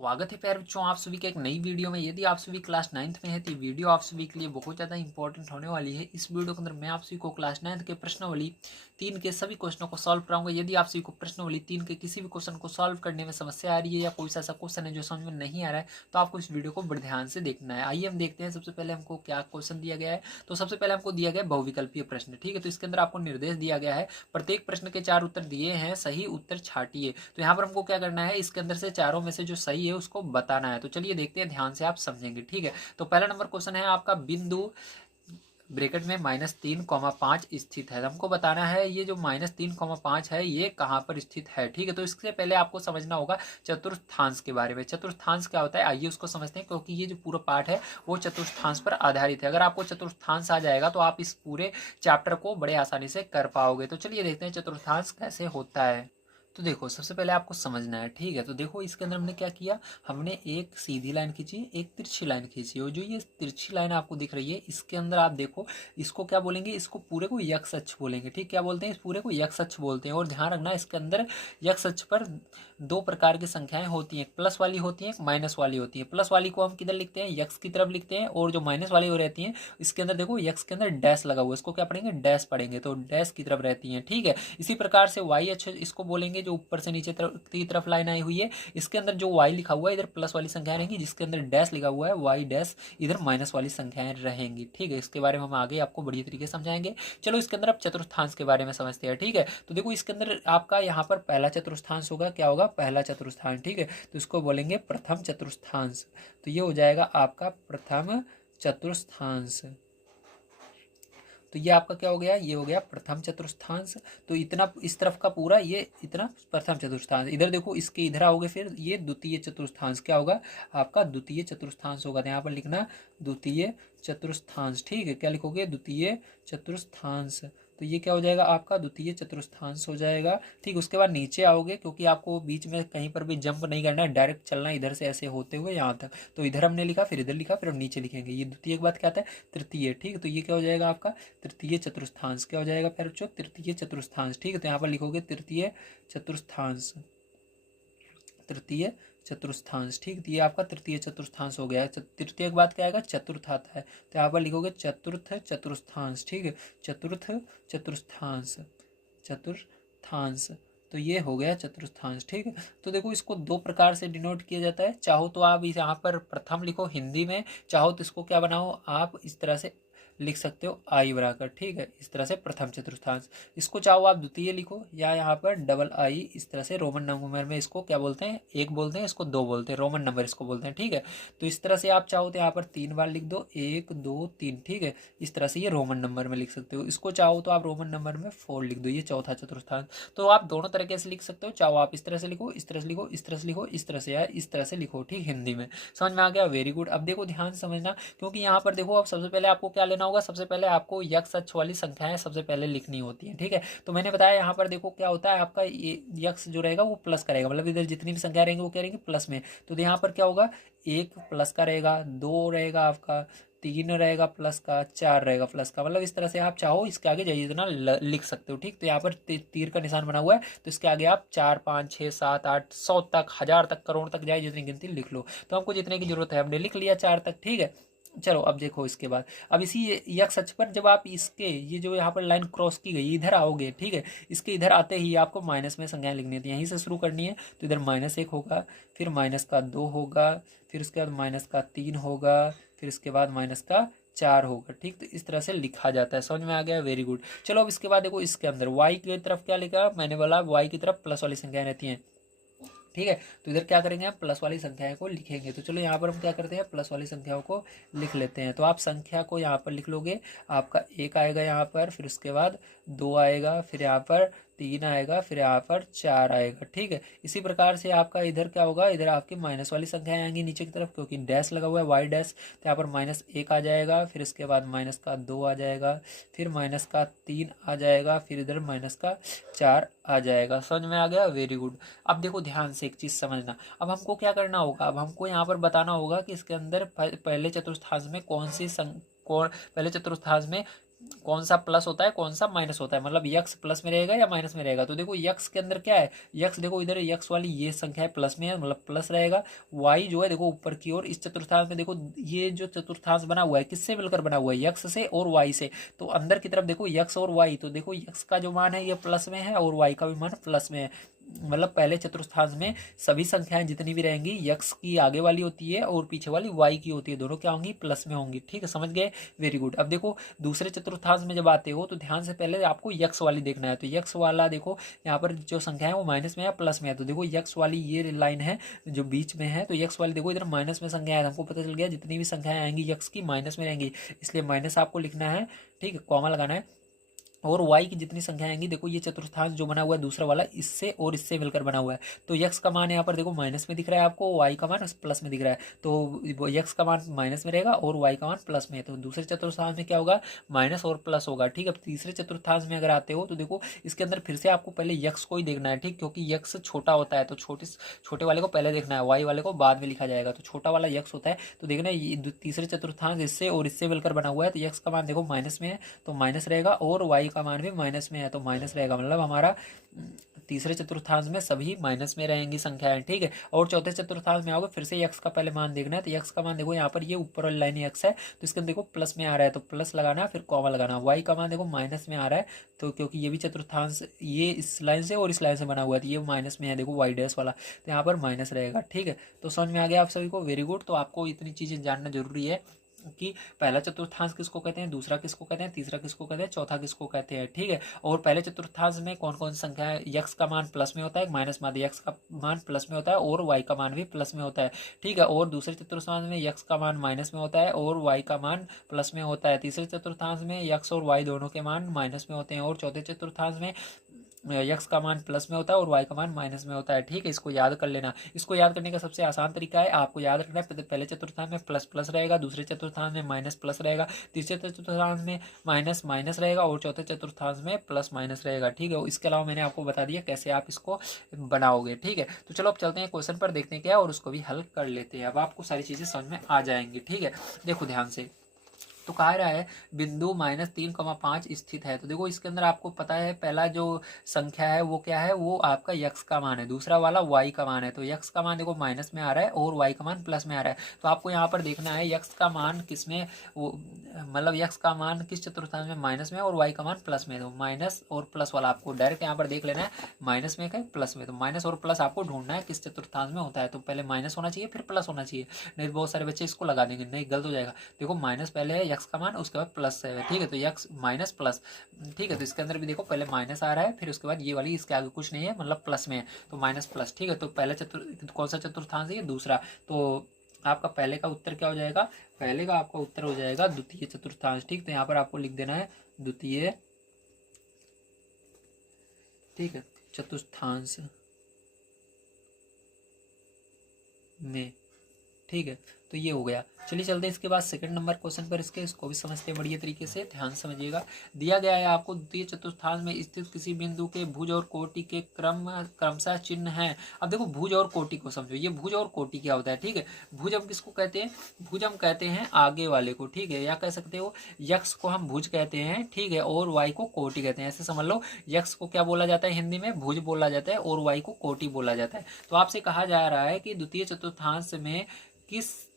स्वागत है प्यारे बच्चों आप सभी के एक नई वीडियो में। यदि आप सभी क्लास 9th में है तो ये वीडियो आप सभी के लिए बहुत ज़्यादा इंपॉर्टेंट होने वाली है। इस वीडियो के अंदर मैं आप सभी को क्लास 9th के प्रश्नावली 3 के सभी क्वेश्चनों को सॉल्व कराऊंगा। यदि आप सभी को प्रश्नावली 3 के किसी भी क्वेश्चन को सॉल्व करने में समस्या आ रही है या कोई ऐसा क्वेश्चन है जो समझ में नहीं आ रहा है तो आपको इस वीडियो को बड़े ध्यान से देखना है। आइए हम देखते हैं सबसे पहले हमको क्या क्वेश्चन दिया गया है। तो सबसे पहले हमको दिया गया बहुविकल्पीय प्रश्न, ठीक है। तो इसके अंदर आपको निर्देश दिया गया है, प्रत्येक प्रश्न के 4 उत्तर दिए हैं, सही उत्तर छाटिए। तो यहाँ पर हमको क्या करना है, इसके अंदर से चारों में से जो सही है उसको बताना है। तो चलिए देखते हैं, ध्यान से आप समझेंगे, ठीक है। तो पहला नंबर क्वेश्चन है आपका, बिंदु ब्रैकेट में -3,5 स्थित है। हमको बताना है ये जो -3,5 है ये कहाँ पर स्थित है, ठीक है। तो इससे पहले आपको समझना होगा चतुर्थांश के बारे में। चतुर्थांश क्या होता है आइए उसको समझते हैं, क्योंकि ये जो पूरा पाठ है वो चतुर्थांश पर आधारित है। अगर आपको चतुर्थांश आ जाएगा तो आप इस पूरे चैप्टर को बड़े आसानी से कर पाओगे। तो चलिए देखते हैं चतुर्थांश कैसे होता है। तो देखो सबसे पहले आपको समझना है, ठीक है। तो देखो इसके अंदर हमने क्या किया, हमने एक सीधी लाइन खींची, एक तिरछी लाइन खींची, और जो ये तिरछी लाइन आपको दिख रही है इसके अंदर आप देखो इसको क्या बोलेंगे, इसको पूरे को यक्ष अक्ष बोलेंगे, ठीक। क्या बोलते हैं, इस पूरे को यक्ष अक्ष बोलते हैं। और ध्यान रखना इसके अंदर यक्ष अक्ष पर दो प्रकार की संख्याएं होती हैं, प्लस वाली होती है, माइनस वाली होती है। प्लस वाली को हम किधर लिखते हैं, यक्ष की तरफ लिखते हैं, और जो माइनस वाली हो रहती है इसके अंदर देखो यक्ष के अंदर डैश लगा हुआ है, इसको क्या पढ़ेंगे, डैश पढ़ेंगे, तो डैश की तरफ रहती है, ठीक है। इसी प्रकार से वाई अक्ष इसको बोलेंगे, जो ऊपर से नीचे की तरफ लाइन आई हुई है इसके अंदर जो वाई लिखा हुआ है इधर प्लस वाली संख्याएं रहेंगी, जिसके अंदर डैश लिखा हुआ है वाई डैश इधर माइनस वाली संख्याएं रहेंगी, ठीक है। इसके बारे में हम आगे आपको बढ़िया तरीके से समझाएंगे। चलो इसके अंदर अब चतुर्थांश के बारे में समझते हैं, ठीक है। तो देखो इसके अंदर आपका यहाँ पर पहला चतुर्थांश होगा, क्या होगा, पहला चतुर्थांश, ठीक है। तो इसको बोलेंगे प्रथम चतुर्थांश। तो ये हो जाएगा आपका प्रथम चतुर्थांश। तो ये आपका क्या हो गया, ये हो गया प्रथम चतुर्थांश। तो इतना इस तरफ का पूरा ये इतना प्रथम चतुर्थांश, इधर देखो इसके इधर आओगे फिर ये द्वितीय चतुर्थांश क्या होगा, आपका द्वितीय चतुर्थांश होगा। तो यहाँ पर लिखना द्वितीय चतुर्थांश, ठीक है। क्या लिखोगे, द्वितीय चतुर्थांश। तो ये क्या हो जाएगा आपका द्वितीय चतुर्थांश हो जाएगा, ठीक। उसके बाद नीचे आओगे, क्योंकि आपको बीच में कहीं पर भी जंप नहीं करना है, डायरेक्ट चलना है इधर से ऐसे होते हुए यहाँ तक। तो इधर हमने लिखा, फिर इधर लिखा, फिर हम नीचे लिखेंगे। ये द्वितीय के बाद क्या आता है, तृतीय, ठीक है। तो ये क्या हो जाएगा आपका तृतीय चतुर्थांश, क्या हो जाएगा प्यारे बच्चों, तृतीय चतुर्थांश, ठीक है। तो यहाँ पर लिखोगे तृतीय चतुर्थांश, तृतीय चतुर्थांश, ठीक। तो ये आपका तृतीय चतुर्थांश हो गया। तृतीय के बाद क्या आएगा, चतुर्थ आता है, तो यहाँ पर लिखोगे चतुर्थ चतुर्थांश, ठीक है। चतुर्थ चतुर्थांश, चतुर्थांश। तो ये हो गया चतुर्थांश, ठीक है। तो देखो इसको दो प्रकार से डिनोट किया जाता है, चाहो तो आप इस यहाँ पर प्रथम लिखो हिंदी में, चाहो तो इसको क्या बनाओ आप इस तरह से लिख सकते हो आई बराकर, ठीक है। इस तरह से प्रथम चतुर्थांश। इसको चाहो आप द्वितीय लिखो, या यहाँ पर डबल आई इस तरह से रोमन नंबर में इसको क्या बोलते हैं, एक बोलते हैं, इसको दो बोलते हैं, रोमन नंबर इसको बोलते हैं, ठीक है। तो इस तरह से आप चाहो तो यहाँ पर 3 बार लिख दो, 1 2 3, ठीक है। इस तरह से ये रोमन नंबर में लिख सकते हो। इसको चाहो तो आप रोमन नंबर में 4 लिख दो, ये चौथा चतुर्थांश। तो आप दोनों तरीके से लिख सकते हो, चाहो आप इस तरह से लिखो, इस तरह से लिखो, इस तरह से लिखो, इस तरह से या इस तरह से लिखो, ठीक, हिंदी में। समझ में आ गया, वेरी गुड। अब देखो ध्यान से समझना, क्योंकि यहाँ पर देखो अब सबसे पहले आपको क्या लेना होगा, सबसे पहले आपको यक्ष अक्ष वाली संख्याएं सबसे पहले लिखनी होती है, ठीक है। तो मैंने बताया यहाँ पर देखो क्या होता है आपका, ये यक्ष जो रहेगा वो प्लस करेगा, मतलब इधर जितनी भी संख्या रहेंगी वो क्या रहेंगी, प्लस में। तो यहाँ पर क्या होगा, 1 प्लस का रहेगा, 2 रहेगा आपका, 3 रहेगा प्लस का, 4 रहेगा प्लस का, मतलब इस तरह से आप चाहो इसके आगे जाइए जितना लिख सकते हो, ठीक। तो यहाँ पर तीर का निशान बना हुआ है, तो इसके आगे आप 4 5 6 7 8 100 तक, 1000 तक, करोड़ तक जाए जितनी गिनती लिख लो। तो हमको जितने की जरूरत है हमने लिख लिया 4 तक, ठीक है। चलो अब देखो इसके बाद, अब इसी यक्ष अक्ष पर जब आप इसके ये जो यहाँ पर लाइन क्रॉस की गई इधर आओगे, ठीक है। इसके इधर आते ही आपको माइनस में संख्याएं लिखनी थी, यहीं से शुरू करनी है। तो इधर -1 होगा, फिर -2 होगा, फिर उसके बाद -3 होगा, फिर इसके बाद -4 होगा, ठीक। तो इस तरह से लिखा जाता है, समझ में आ गया, वेरी गुड। चलो अब इसके बाद देखो इसके अंदर वाई की तरफ क्या लिखा, मैंने बोला वाई की तरफ प्लस वाली संख्याएं रहती हैं, ठीक है। तो इधर क्या करेंगे, हम प्लस वाली संख्याओं को लिखेंगे। तो चलो यहाँ पर हम क्या करते हैं, प्लस वाली संख्याओं को लिख लेते हैं। तो आप संख्या को यहाँ पर लिख लोगे, आपका 1 आएगा यहाँ पर, फिर उसके बाद 2 आएगा, फिर यहाँ पर 3 आएगा, फिर यहाँ पर 4 आएगा, ठीक है। इसी प्रकार से आपका इधर क्या होगा, इधर आपकी माइनस वाली संख्याएं आएंगी नीचे की तरफ, क्योंकि डैश लगा हुआ है वाई डैश। तो यहाँ पर -1 आ जाएगा, फिर इसके बाद -2 आ जाएगा, फिर -3 आ जाएगा, फिर इधर -4 आ जाएगा। समझ में आ गया, वेरी गुड। अब देखो ध्यान से एक चीज समझना, अब हमको क्या करना होगा, अब हमको यहाँ पर बताना होगा कि इसके अंदर पहले चतुर्थांश में कौन सी कौन पहले चतुर्थांश में कौन सा प्लस होता है कौन सा माइनस होता है, मतलब यक्स प्लस में रहेगा या माइनस में रहेगा। तो देखो यक्स के अंदर क्या है, यक्स देखो इधर यक्स वाली ये संख्या है प्लस में है, मतलब प्लस रहेगा। वाई जो है देखो ऊपर की ओर इस चतुर्थांश में, देखो ये जो चतुर्थांश बना हुआ है किससे मिलकर बना हुआ है, यक्स से और वाई से। तो अंदर की तरफ देखो यक्स और वाई, तो देखो यक्स का जो मान है ये प्लस में है और वाई का भी मान प्लस में है। मतलब पहले चतुर्थांश में सभी संख्याएं जितनी भी रहेंगी यक्स की आगे वाली होती है और पीछे वाली वाई की होती है, दोनों क्या होंगी प्लस में होंगी। ठीक है, समझ गए, वेरी गुड। अब देखो दूसरे चतुर्थांश में जब आते हो तो ध्यान से पहले आपको यक्स वाली देखना है। तो यक्स वाला देखो यहाँ पर जो संख्या है वो माइनस में है प्लस में है। तो देखो यक्स वाली ये लाइन है जो बीच में है, तो यक्स वाली देखो इधर माइनस में संख्या है, हमको पता चल गया जितनी भी संख्याएं आएंगी यक्स की माइनस में रहेंगी, इसलिए माइनस आपको लिखना है। ठीक है, कॉमा लगाना है। और y की जितनी संख्या आएंगी, देखो ये चतुर्थांश जो बना हुआ है दूसरा वाला इससे और इससे मिलकर बना हुआ है, तो x का मान यहाँ पर देखो माइनस में दिख रहा है आपको, y का मान प्लस में दिख रहा है, तो x का मान माइनस में रहेगा और y का मान प्लस में है। तो दूसरे चतुर्थांश में क्या होगा, माइनस और प्लस होगा। ठीक है, तीसरे चतुर्थांश में अगर आते हो तो देखो इसके अंदर फिर से आपको पहले x को ही देखना है। ठीक, क्योंकि x छोटा होता है तो छोटे वाले को पहले देखना है, y वाले को बाद में लिखा जाएगा। तो छोटा वाला x होता है, तो देखना ये तीसरे चतुर्थांश इससे और इससे मिलकर बना हुआ है, तो x का मान देखो माइनस में है तो माइनस रहेगा और y का मान भी माइनस में है तो माइनस रहेगा। मतलब हमारा तीसरे चतुर्थांश में सभी माइनस में रहेंगी संख्याएं। ठीक है, और चौथे चतुर्थांश में आओगे फिर से x का पहले मान देखना है। तो x का मान देखो यहाँ पर ये ऊपर वाली लाइन x है तो इसके अंदर देखो प्लस में आ रहा है तो प्लस लगाना, फिर कॉमा लगाना। y का मान देखो माइनस में आ रहा है तो क्योंकि ये भी चतुर्थांश ये इस लाइन से और इस लाइन से बना हुआ है तो ये माइनस में है, देखो y डैश वाला, तो यहाँ पर माइनस रहेगा। ठीक है, तो समझ में आ गया आप सभी को, वेरी गुड। तो आपको इतनी चीजें जानना जरूरी है कि पहला चतुर्थांश किसको कहते हैं, दूसरा किसको कहते हैं, तीसरा किसको कहते हैं, चौथा किसको कहते हैं। ठीक है, और पहले चतुर्थांश में कौन कौन सी संख्या है, यक्स का मान प्लस में होता है, माइनस मान यक्स का मान प्लस में होता है और वाई का मान भी प्लस में होता है। ठीक है, और दूसरे चतुर्थांश में यक्स का मान माइनस में होता है और वाई का मान प्लस में होता है। तीसरे चतुर्थांश में यक्स और वाई दोनों के मान माइनस में होते हैं और चौथे चतुर्थांश में यक्स का मान प्लस में होता है और वाई का मान माइनस में होता है। ठीक है, इसको याद कर लेना। इसको याद करने का सबसे आसान तरीका है, आपको याद रखना है पहले चतुर्थांश में प्लस प्लस रहेगा, दूसरे चतुर्थांश में माइनस प्लस रहेगा, तीसरे चतुर्थांश में माइनस माइनस रहेगा और चौथे चतुर्थांश में प्लस माइनस रहेगा। ठीक है, इसके अलावा मैंने आपको बता दिया कैसे आप इसको बनाओगे। ठीक है, तो चलो अब चलते हैं क्वेश्चन पर, देखते हैं क्या है और उसको भी हल कर लेते हैं। अब आपको सारी चीजें समझ में आ जाएंगी। ठीक है, देखो ध्यान से, तो कहा रहा है बिंदु -3,5 स्थित है। तो देखो इसके अंदर आपको पता है पहला जो संख्या है वो क्या है, वो आपका यक्स का मान है, दूसरा वाला वाई का मान है। तो यक्स का मान देखो माइनस में आ रहा है और वाई का मान प्लस में आ रहा है। तो आपको यहाँ पर देखना है यक्स का मान किस में, वो मतलब यक्स का मान किस चतुर्थांश में माइनस में और वाई का मान प्लस में। तो माइनस और प्लस वाला आपको डायरेक्ट यहाँ पर देख लेना है, माइनस में है प्लस में, तो माइनस और प्लस आपको ढूंढना है किस चतुर्थांश में होता है। तो पहले माइनस होना चाहिए फिर प्लस होना चाहिए, नहीं तो बहुत सारे बच्चे इसको लगा देंगे, नहीं गलत हो जाएगा। देखो माइनस पहले है यक्स का मान, उसके बाद प्लस है। ठीक है, तो यक्स माइनस प्लस। ठीक है, तो इसके अंदर भी देखो पहले माइनस आ रहा है फिर उसके बाद ये वाली इसके आगे कुछ नहीं है, मतलब प्लस में है तो माइनस प्लस। ठीक है, तो पहला कौन सा चतुर्थांश है, दूसरा। तो आपका पहले का उत्तर क्या हो जाएगा, पहले का आपका उत्तर हो जाएगा द्वितीय चतुर्थांश। ठीक, तो यहाँ पर आपको लिख देना है द्वितीय, ठीक है, चतुर्थांश में। ठीक है, तो ये हो गया। चलिए चलते हैं इसके बाद सेकंड नंबर क्वेश्चन पर, इसको भी समझते हैं बढ़िया तरीके से, ध्यान समझिएगा। दिया गया है आपको द्वितीय चतुर्थांश में स्थित किसी बिंदु के भुज और कोटि के क्रमशः चिन्ह है। अब देखो भुज और कोटि को समझो, ये भुज और कोटि क्या होता है। ठीक है, भुज हम किसको कहते हैं, भुज हम कहते हैं आगे वाले को। ठीक है, या कह सकते हो यक्स को हम भुज कहते हैं। ठीक है, और वाई को कोटि कहते हैं, ऐसे समझ लो। यक्स को क्या बोला जाता है हिंदी में, भुज बोला जाता है और वाई को कोटि बोला जाता है। तो आपसे कहा जा रहा है कि द्वितीय चतुर्थांश में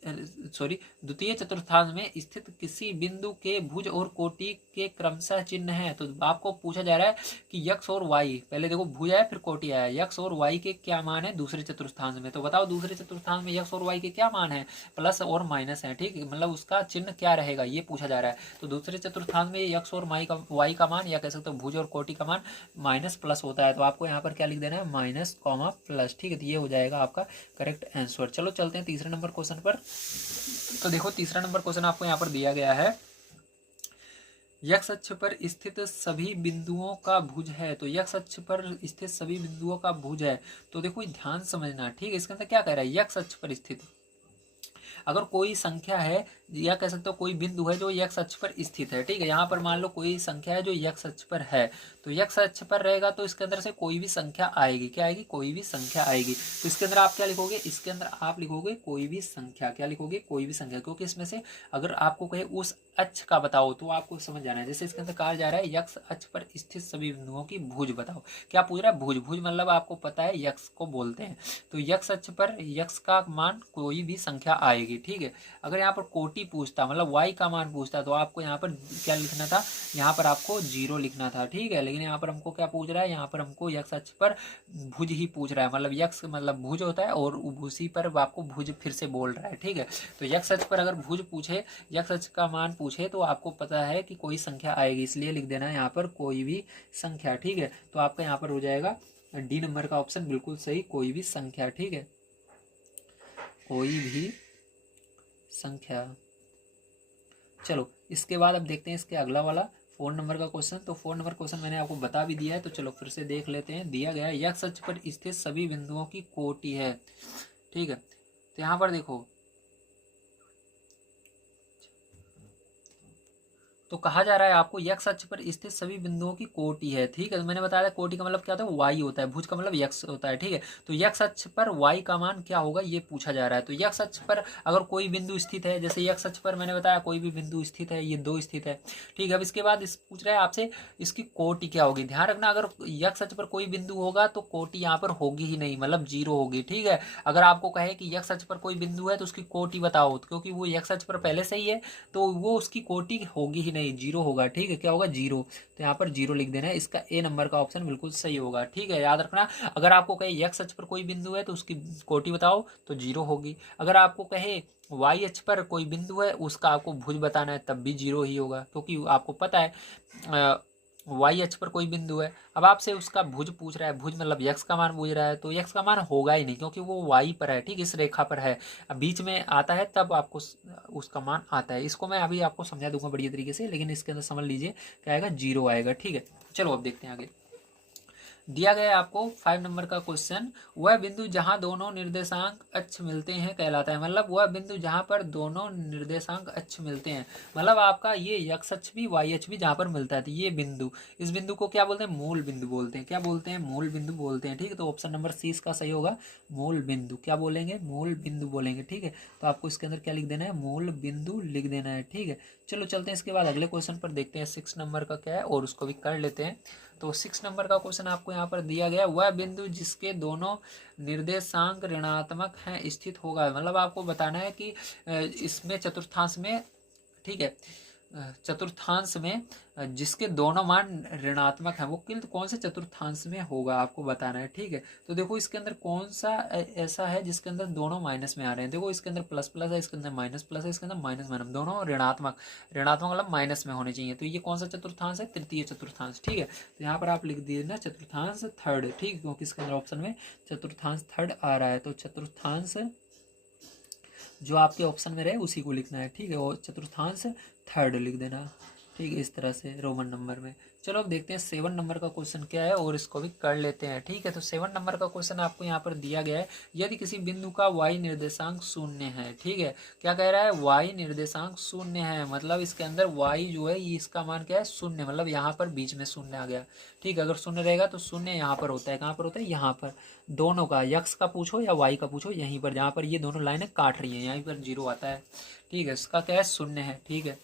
द्वितीय चतुर्थांश में स्थित किसी बिंदु के भुज और कोटि के क्रमशः चिन्ह है। तो आपको पूछा जा रहा है कि यक्स और वाई, पहले देखो भुज आया फिर कोटि आया, यक्स और वाई के क्या मान है दूसरे चतुर्थांश में। तो बताओ दूसरे चतुर्थांश में यक्स और वाई के क्या मान है, प्लस और माइनस है। ठीक, मतलब उसका चिन्ह क्या रहेगा ये पूछा जा रहा है। तो दूसरे चतुर्थांश में यक्स और वाई का मान, या कह सकते हो भुज और कोटि का मान माइनस प्लस होता है। तो आपको यहाँ पर क्या लिख देना है, माइनस कॉमा प्लस। ठीक है, तो ये हो जाएगा आपका करेक्ट आंसर। चलो चलते हैं तीसरे नंबर क्वेश्चन पर। तो देखो तीसरा नंबर क्वेश्चन आपको यहाँ पर दिया गया है, यक्स अक्ष पर स्थित सभी बिंदुओं का भुज है। तो यक्स अक्ष पर स्थित सभी बिंदुओं का भुज है, तो देखो ध्यान समझना। ठीक है, इसके अंदर क्या कह रहा है, यक्स अक्ष पर स्थित अगर कोई संख्या है या कह सकते हो कोई बिंदु है जो x अक्ष पर स्थित है, ठीक है। यहाँ पर मान लो कोई संख्या है जो x अक्ष पर है, तो x अक्ष पर रहेगा तो इसके अंदर से कोई भी संख्या आएगी। क्या आएगी? कोई भी संख्या आएगी। तो इसके अंदर आप क्या लिखोगे? इसके अंदर आप लिखोगे कोई भी संख्या। क्या लिखोगे? कोई भी संख्या, क्योंकि इसमें से अगर आपको कहे उस अक्ष का बताओ तो आपको समझ जाना है। जैसे इसके अंदर कहा जा रहा है x अक्ष पर स्थित सभी बिंदुओं की भुज बताओ। क्या पूछ रहा है? भुज। भुज मतलब आपको पता है x को बोलते हैं। तो x अक्ष पर x का मान कोई भी संख्या आएगी, ठीक है। अगर यहाँ पर कोटि पूछता, मतलब y का मान पूछता, तो आपको यहाँ पर क्या लिखना था? यहाँ पर आपको 0 लिखना था, ठीक है। लेकिन यहाँ पर हमको क्या पूछ रहा है? यहाँ पर हमको x अक्ष पर भुज ही पूछ रहा है, मतलब x मतलब भुज होता है और उसी पर आपको भुज फिर से बोल रहा है, ठीक है। तो x अक्ष पर अगर भुज पूछे, x अक्ष का मान पूछे, तो आपको पता है कि कोई संख्या आएगी, इसलिए लिख देना है यहाँ पर कोई भी संख्या, ठीक है। तो आपका यहाँ पर हो जाएगा डी नंबर का ऑप्शन बिल्कुल सही, कोई भी संख्या, ठीक है। कोई भी संख्या। चलो इसके बाद अब देखते हैं इसके अगला वाला 4 नंबर का क्वेश्चन। तो 4 नंबर क्वेश्चन मैंने आपको बता भी दिया है, तो चलो फिर से देख लेते हैं। दिया गया है x अक्ष पर स्थित सभी बिंदुओं की कोटि है, ठीक है। तो यहाँ पर देखो, तो कहा जा रहा है आपको x अक्ष पर स्थित सभी बिंदुओं की कोटि है, ठीक है। तो मैंने बताया कोटि का मतलब क्या होता है? y होता है, भुज का मतलब x होता है, ठीक है। तो x अक्ष पर y का मान क्या होगा ये पूछा जा रहा है। तो x अक्ष पर अगर कोई बिंदु स्थित है, जैसे x अक्ष पर मैंने बताया कोई भी बिंदु स्थित है, ये 2 स्थित है, ठीक है। अब इसके बाद इस पूछ रहा है आपसे इसकी कोटि क्या होगी। ध्यान रखना, अगर x अक्ष पर कोई बिंदु होगा तो कोटि यहाँ पर होगी ही नहीं, मतलब 0 होगी, ठीक है। अगर आपको कहे कि x अक्ष पर कोई बिंदु है तो उसकी कोटि बताओ, क्योंकि वो x अक्ष पर पहले से ही है तो वो उसकी कोटि होगी ही नहीं, 0 होगा, ठीक है। क्या होगा? 0। तो यहाँ पर 0 लिख देना है, इसका ए नंबर का ऑप्शन बिल्कुल सही होगा, ठीक है। याद रखना, अगर आपको कहे x अक्ष पर कोई बिंदु है तो उसकी कोटि बताओ तो 0 होगी। अगर आपको कहे y अक्ष पर कोई बिंदु है उसका आपको भुज बताना है तब भी 0 ही होगा, क्योंकि आपको पता है y अक्ष पर कोई बिंदु है। अब आपसे उसका भुज पूछ रहा है, भुज मतलब x का मान पूछ रहा है, तो x का मान होगा ही नहीं, क्योंकि वो y पर है, ठीक, इस रेखा पर है। अब बीच में आता है तब आपको उसका मान आता है। इसको मैं अभी आपको समझा दूंगा बढ़िया तरीके से, लेकिन इसके अंदर समझ लीजिए क्या आएगा? 0 आएगा, ठीक है। चलो अब देखते हैं आगे। दिया गया है आपको 5 नंबर का क्वेश्चन, वह बिंदु जहां दोनों निर्देशांक अक्ष मिलते हैं कहलाता है। मतलब वह बिंदु जहां पर दोनों निर्देशांक अक्ष मिलते हैं, मतलब आपका ये x अक्ष भी y अक्ष भी जहां पर मिलता है, तो ये बिंदु, इस बिंदु को क्या बोलते हैं? मूल बिंदु बोलते हैं। क्या बोलते हैं? मूल बिंदु बोलते हैं, ठीक है। तो ऑप्शन नंबर सी इसका सही होगा, मूल बिंदु। क्या बोलेंगे? मूल बिंदु बोलेंगे, ठीक है। तो आपको इसके अंदर क्या लिख देना है? मूल बिंदु लिख देना है, ठीक है। चलो चलते हैं इसके बाद अगले क्वेश्चन पर, देखते हैं 6 नंबर का क्या है और उसको भी कर लेते हैं। तो 6 नंबर का क्वेश्चन आपको यहाँ पर दिया गया, वह बिंदु जिसके दोनों निर्देशांक ऋणात्मक हैं स्थित होगा। मतलब आपको बताना है कि इसमें चतुर्थांश में, ठीक है, चतुर्थांश में जिसके दोनों मान ऋणात्मक हैं वो कौन से चतुर्थांश में होगा आपको बताना है, ठीक है। तो देखो इसके अंदर कौन सा ऐसा है जिसके अंदर दोनों माइनस में आ रहे हैं। देखो इसके अंदर प्लस प्लस है, इसके अंदर माइनस प्लस है, इसके अंदर माइनस माइनस, दोनों ऋणात्मक, ऋणात्मक मतलब माइनस में होने चाहिए। तो ये कौन सा चतुर्थांश है? तृतीय चतुर्थांश, ठीक है। तो यहाँ पर आप लिख दीजिए चतुर्थांश थर्ड, ठीक, क्योंकि इसके अंदर ऑप्शन में चतुर्थांश थर्ड आ रहा है। तो चतुर्थांश जो आपके ऑप्शन में रहे उसी को लिखना है, ठीक है। और चतुर्थांश थर्ड लिख देना, ठीक है, इस तरह से रोमन नंबर में। चलो अब देखते हैं 7 नंबर का क्वेश्चन क्या है और इसको भी कर लेते हैं, ठीक है। तो 7 नंबर का क्वेश्चन आपको यहाँ पर दिया गया है, यदि किसी बिंदु का y निर्देशांक 0 है, ठीक है। क्या कह रहा है? y निर्देशांक 0 है, मतलब इसके अंदर y जो है इसका मान क्या है? 0, मतलब यहाँ पर बीच में 0 आ गया, ठीक है। अगर 0 रहेगा तो 0 यहाँ पर होता है, कहाँ पर होता है? यहाँ पर। दोनों का, x का पूछो या y का पूछो, यहीं पर जहाँ पर ये दोनों लाइनें काट रही हैं यहीं पर 0 आता है, ठीक है। इसका क्या है? 0 है, ठीक है।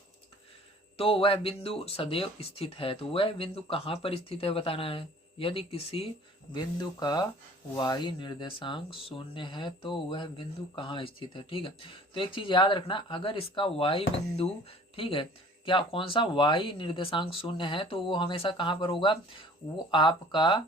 तो वह बिंदु सदैव स्थित है, तो वह बिंदु कहाँ पर स्थित है बताना है। यदि किसी बिंदु का y निर्देशांक 0 है तो वह बिंदु कहाँ स्थित है, ठीक है। तो एक चीज याद रखना, अगर इसका y बिंदु, ठीक है, क्या कौन सा y निर्देशांक 0 है तो वो हमेशा कहाँ पर होगा? वो आपका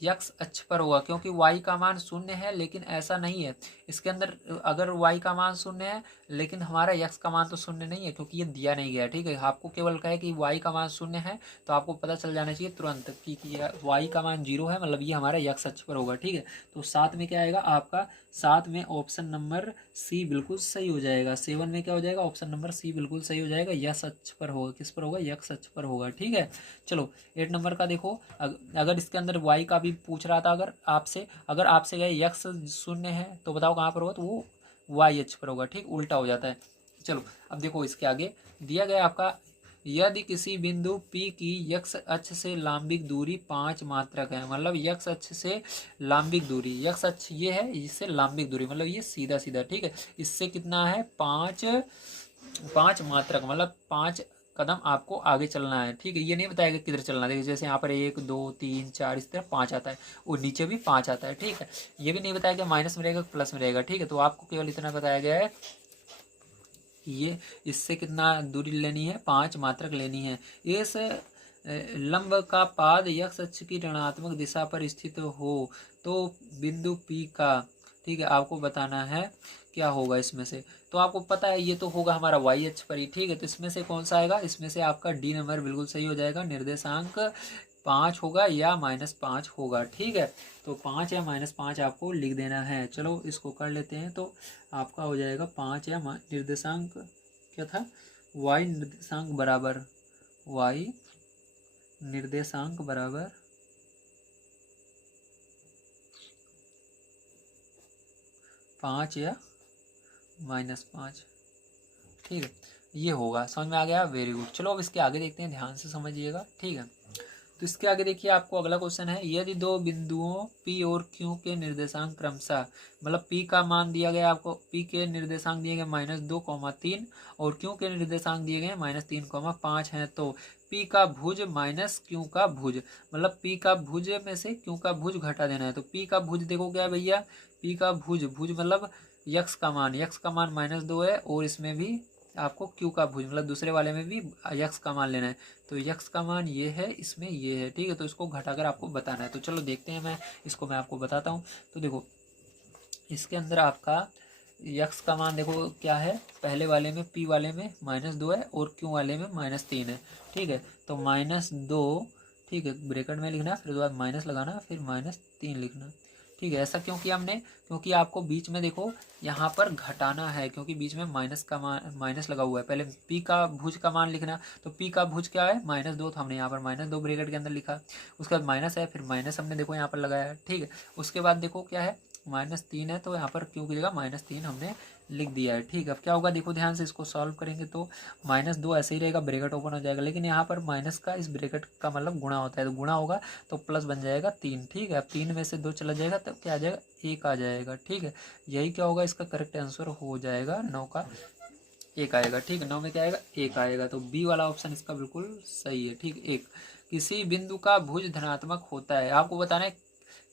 x अक्ष पर होगा, क्योंकि y का मान 0 है। लेकिन ऐसा नहीं है, इसके अंदर अगर y का मान 0 है लेकिन हमारा x का मान तो 0 नहीं है, क्योंकि ये दिया नहीं गया, ठीक है। आपको केवल कहे कि y का मान 0 है तो आपको पता चल जाना चाहिए तुरंत कि y का मान 0 है, मतलब ये हमारा x अक्ष पर होगा, ठीक है। तो 7 में क्या आएगा आपका? 7 में ऑप्शन नंबर सी बिल्कुल सही हो जाएगा। 7 में क्या हो जाएगा? ऑप्शन नंबर सी बिल्कुल सही हो जाएगा, यस अक्ष पर होगा। किस पर होगा? यक्स अक्ष पर होगा, ठीक है। चलो 8 नंबर का देखो, अगर इसके अंदर y का भी पूछ रहा था, अगर आपसे गए x 0 है तो बताओ कहाँ पर होगा? तो वो वाई अक्ष पर होगा, ठीक, उल्टा हो जाता है। चलो अब देखो इसके आगे दिया गया आपका, यदि किसी बिंदु P की यक्ष अक्ष से लांबिक दूरी 5 मात्रक है, मतलब यक्ष अक्ष से लांबिक दूरी, यक्ष अक्ष ये है, इससे लांबिक दूरी मतलब ये सीधा सीधा, ठीक है, इससे कितना है 5 मात्रक, मतलब 5 कदम आपको आगे चलना है, ठीक है। ये नहीं बताएगा किधर चलना है, जैसे यहाँ पर 1 2 3 4 इस तरह 5 आता है, और नीचे भी 5 आता है, ठीक है। ये भी नहीं बताया कि माइनस में रहेगा प्लस में रहेगा, ठीक है। तो आपको केवल इतना बताया गया है कि ये इससे कितना दूरी लेनी है, 5 मात्रक लेनी है। इस लंब का पाद यक्ष अक्ष की ऋणात्मक दिशा पर स्थित हो तो बिंदु P का, ठीक है, आपको बताना है क्या होगा इसमें से। तो आपको पता है ये तो होगा हमारा वाई अक्ष पर ही, ठीक है। तो इसमें से कौन सा आएगा, इसमें से आपका डी नंबर बिल्कुल सही हो जाएगा, निर्देशांक 5 होगा या -5 होगा, ठीक है। तो 5 या -5 आपको लिख देना है। चलो इसको कर लेते हैं, तो आपका हो जाएगा 5 या निर्देशांक क्या था, वाई निर्देशांक बराबर, वाई निर्देशांक बराबर 5 या -5, ठीक है। ये होगा, समझ में आ गया, वेरी गुड। चलो अब इसके आगे देखते हैं, ध्यान से समझिएगा, ठीक है। तो इसके आगे देखिए आपको अगला क्वेश्चन है, यदि दो बिंदुओं P और Q के निर्देशांक क्रमशः, मतलब P का मान दिया गया आपको, P के निर्देशांक दिए गए -2, 3 और Q के निर्देशांक दिए गए -3, 5 हैं, तो P का भुज माइनस Q का भुज, मतलब P का भुज में से Q का भुज घटा देना है। तो P का भुज देखो क्या है भैया, P का भुज, भुज मतलब यक्स का मान, यक्स का मान -2 है, और इसमें भी आपको Q का भुज मतलब दूसरे वाले में भी यक्स का मान लेना है। तो यक्स का मान ये है, इसमें ये है, ठीक है। तो इसको घटाकर आपको बताना है। तो चलो देखते हैं, मैं आपको बताता हूँ। तो देखो इसके अंदर आपका यक्स का मान देखो क्या है, पहले वाले में P वाले में -2 है और Q वाले में -3 है, ठीक है। तो -2, ठीक है, ब्रैकेट में लिखना, फिर उसके बाद माइनस लगाना, फिर -3 लिखना, ठीक है। ऐसा क्यों किया हमने, क्योंकि आपको बीच में देखो यहाँ पर घटाना है, क्योंकि बीच में माइनस का मान, माइनस लगा हुआ है। पहले P का भुज का मान लिखना, तो P का भुज क्या है -2, तो हमने यहाँ पर -2 ब्रैकेट के अंदर लिखा, उसके बाद माइनस है, फिर माइनस हमने देखो यहाँ पर लगाया, ठीक है। उसके बाद देखो क्या है -3 है, तो यहाँ पर Q की जगह -3 हमने लिख दिया है, ठीक है। अब क्या होगा देखो ध्यान से, इसको सॉल्व करेंगे तो -2 ऐसे ही रहेगा, ब्रैकेट ओपन हो जाएगा, लेकिन यहाँ पर माइनस का इस ब्रैकेट का मतलब गुणा होता है, तो गुणा होगा तो प्लस बन जाएगा 3, ठीक है। अब 3 में से 2 चला जाएगा, तब क्या आ जाएगा, 1 आ जाएगा, ठीक है। यही क्या होगा, इसका करेक्ट आंसर हो जाएगा 9 का 1 आएगा, ठीक है। 9 में क्या आएगा, 1 आएगा, तो बी वाला ऑप्शन इसका बिल्कुल सही है, ठीक है। 1, किसी बिंदु का भुज धनात्मक होता है, आपको बताना है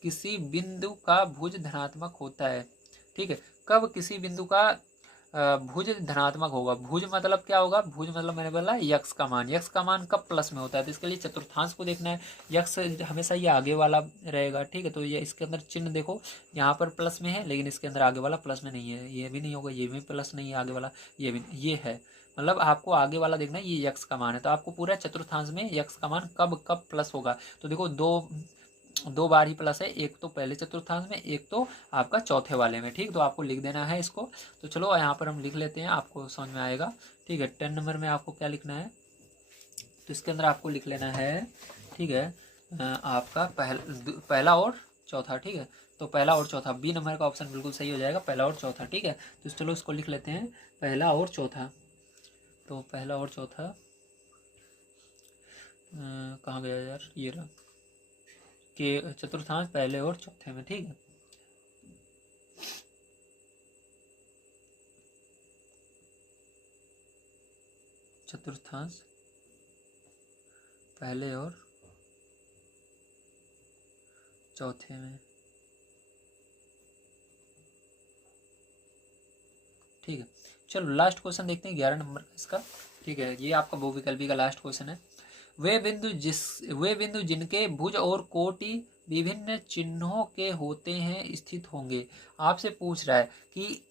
किसी बिंदु का भुज धनात्मक होता है, ठीक है। कब किसी बिंदु का भुज धनात्मक होगा, भुज मतलब क्या होगा, भुज मतलब मैंने बोला यक्स का मान, यक्स का मान कब प्लस में होता है, तो इसके लिए चतुर्थांश को देखना है। यक्स हमेशा ये आगे वाला रहेगा, ठीक है। तो ये इसके अंदर चिन्ह देखो, यहाँ पर प्लस में है, लेकिन इसके अंदर आगे वाला प्लस में नहीं है, ये भी नहीं होगा, ये भी प्लस नहीं है, आगे वाला ये भी, ये है, मतलब आपको आगे वाला देखना है, ये यक्स का मान है। तो आपको पूरा चतुर्थांश में यक्स का मान कब कब प्लस होगा, तो देखो दो बार ही प्लस है, एक तो पहले चतुर्थांश में, एक तो आपका चौथे वाले में, ठीक। तो आपको लिख देना है इसको। तो चलो यहाँ पर हम लिख लेते हैं, आपको समझ में आएगा, ठीक है। 10 नंबर में आपको क्या लिखना है, तो इसके अंदर आपको लिख लेना है, ठीक है, आपका पहला और चौथा, ठीक है। तो पहला और चौथा, बी नंबर का ऑप्शन बिल्कुल सही हो जाएगा, पहला और चौथा, ठीक है। तो चलो इसको लिख लेते हैं, पहला और चौथा। तो पहला और चौथा कहाँ गया यार, ये रहा, के चतुर्थांश पहले और चौथे में, ठीक है। चतुर्थांश पहले और चौथे में, ठीक है। चलो लास्ट क्वेश्चन देखते हैं, 11 नंबर का इसका, ठीक है। ये आपका बहुविकल्पी का लास्ट क्वेश्चन है। वे बिंदु जिनके भुज और कोटि विभिन्न चिन्हों के होते हैं स्थित होंगे। आपसे पूछ रहा है कि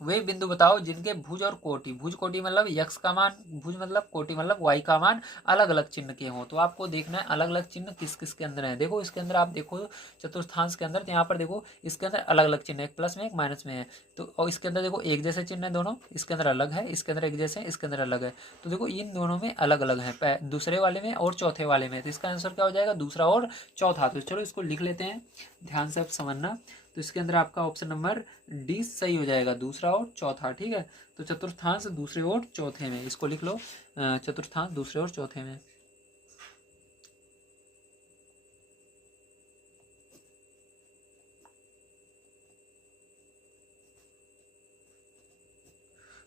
वे बिंदु बताओ जिनके भुज और कोटि, भुज कोटि मतलब यक्स का मान, भुज मतलब कोटि मतलब वाई का मान अलग अलग चिन्ह के हों। तो आपको देखना है अलग अलग चिन्ह किस किस के अंदर है। देखो इसके अंदर आप देखो चतुर्थांश के अंदर, तो यहाँ पर देखो इसके अंदर अलग अलग चिन्ह है, एक प्लस में एक माइनस में है। तो और इसके अंदर देखो एक जैसे चिन्ह है दोनों, इसके अंदर अलग है, इसके अंदर एक जैसे, इसके अंदर अलग है। तो देखो इन दोनों में अलग अलग है, दूसरे वाले में और चौथे वाले में। तो इसका आंसर क्या हो जाएगा, दूसरा और चौथा। तो चलो इसको लिख लेते हैं, ध्यान से आप समझना। तो इसके अंदर आपका ऑप्शन नंबर डी सही हो जाएगा, दूसरा और चौथा। ठीक है, तो चतुर्थांश दूसरे और चौथे में, इसको लिख लो, चतुर्थांश दूसरे और चौथे में।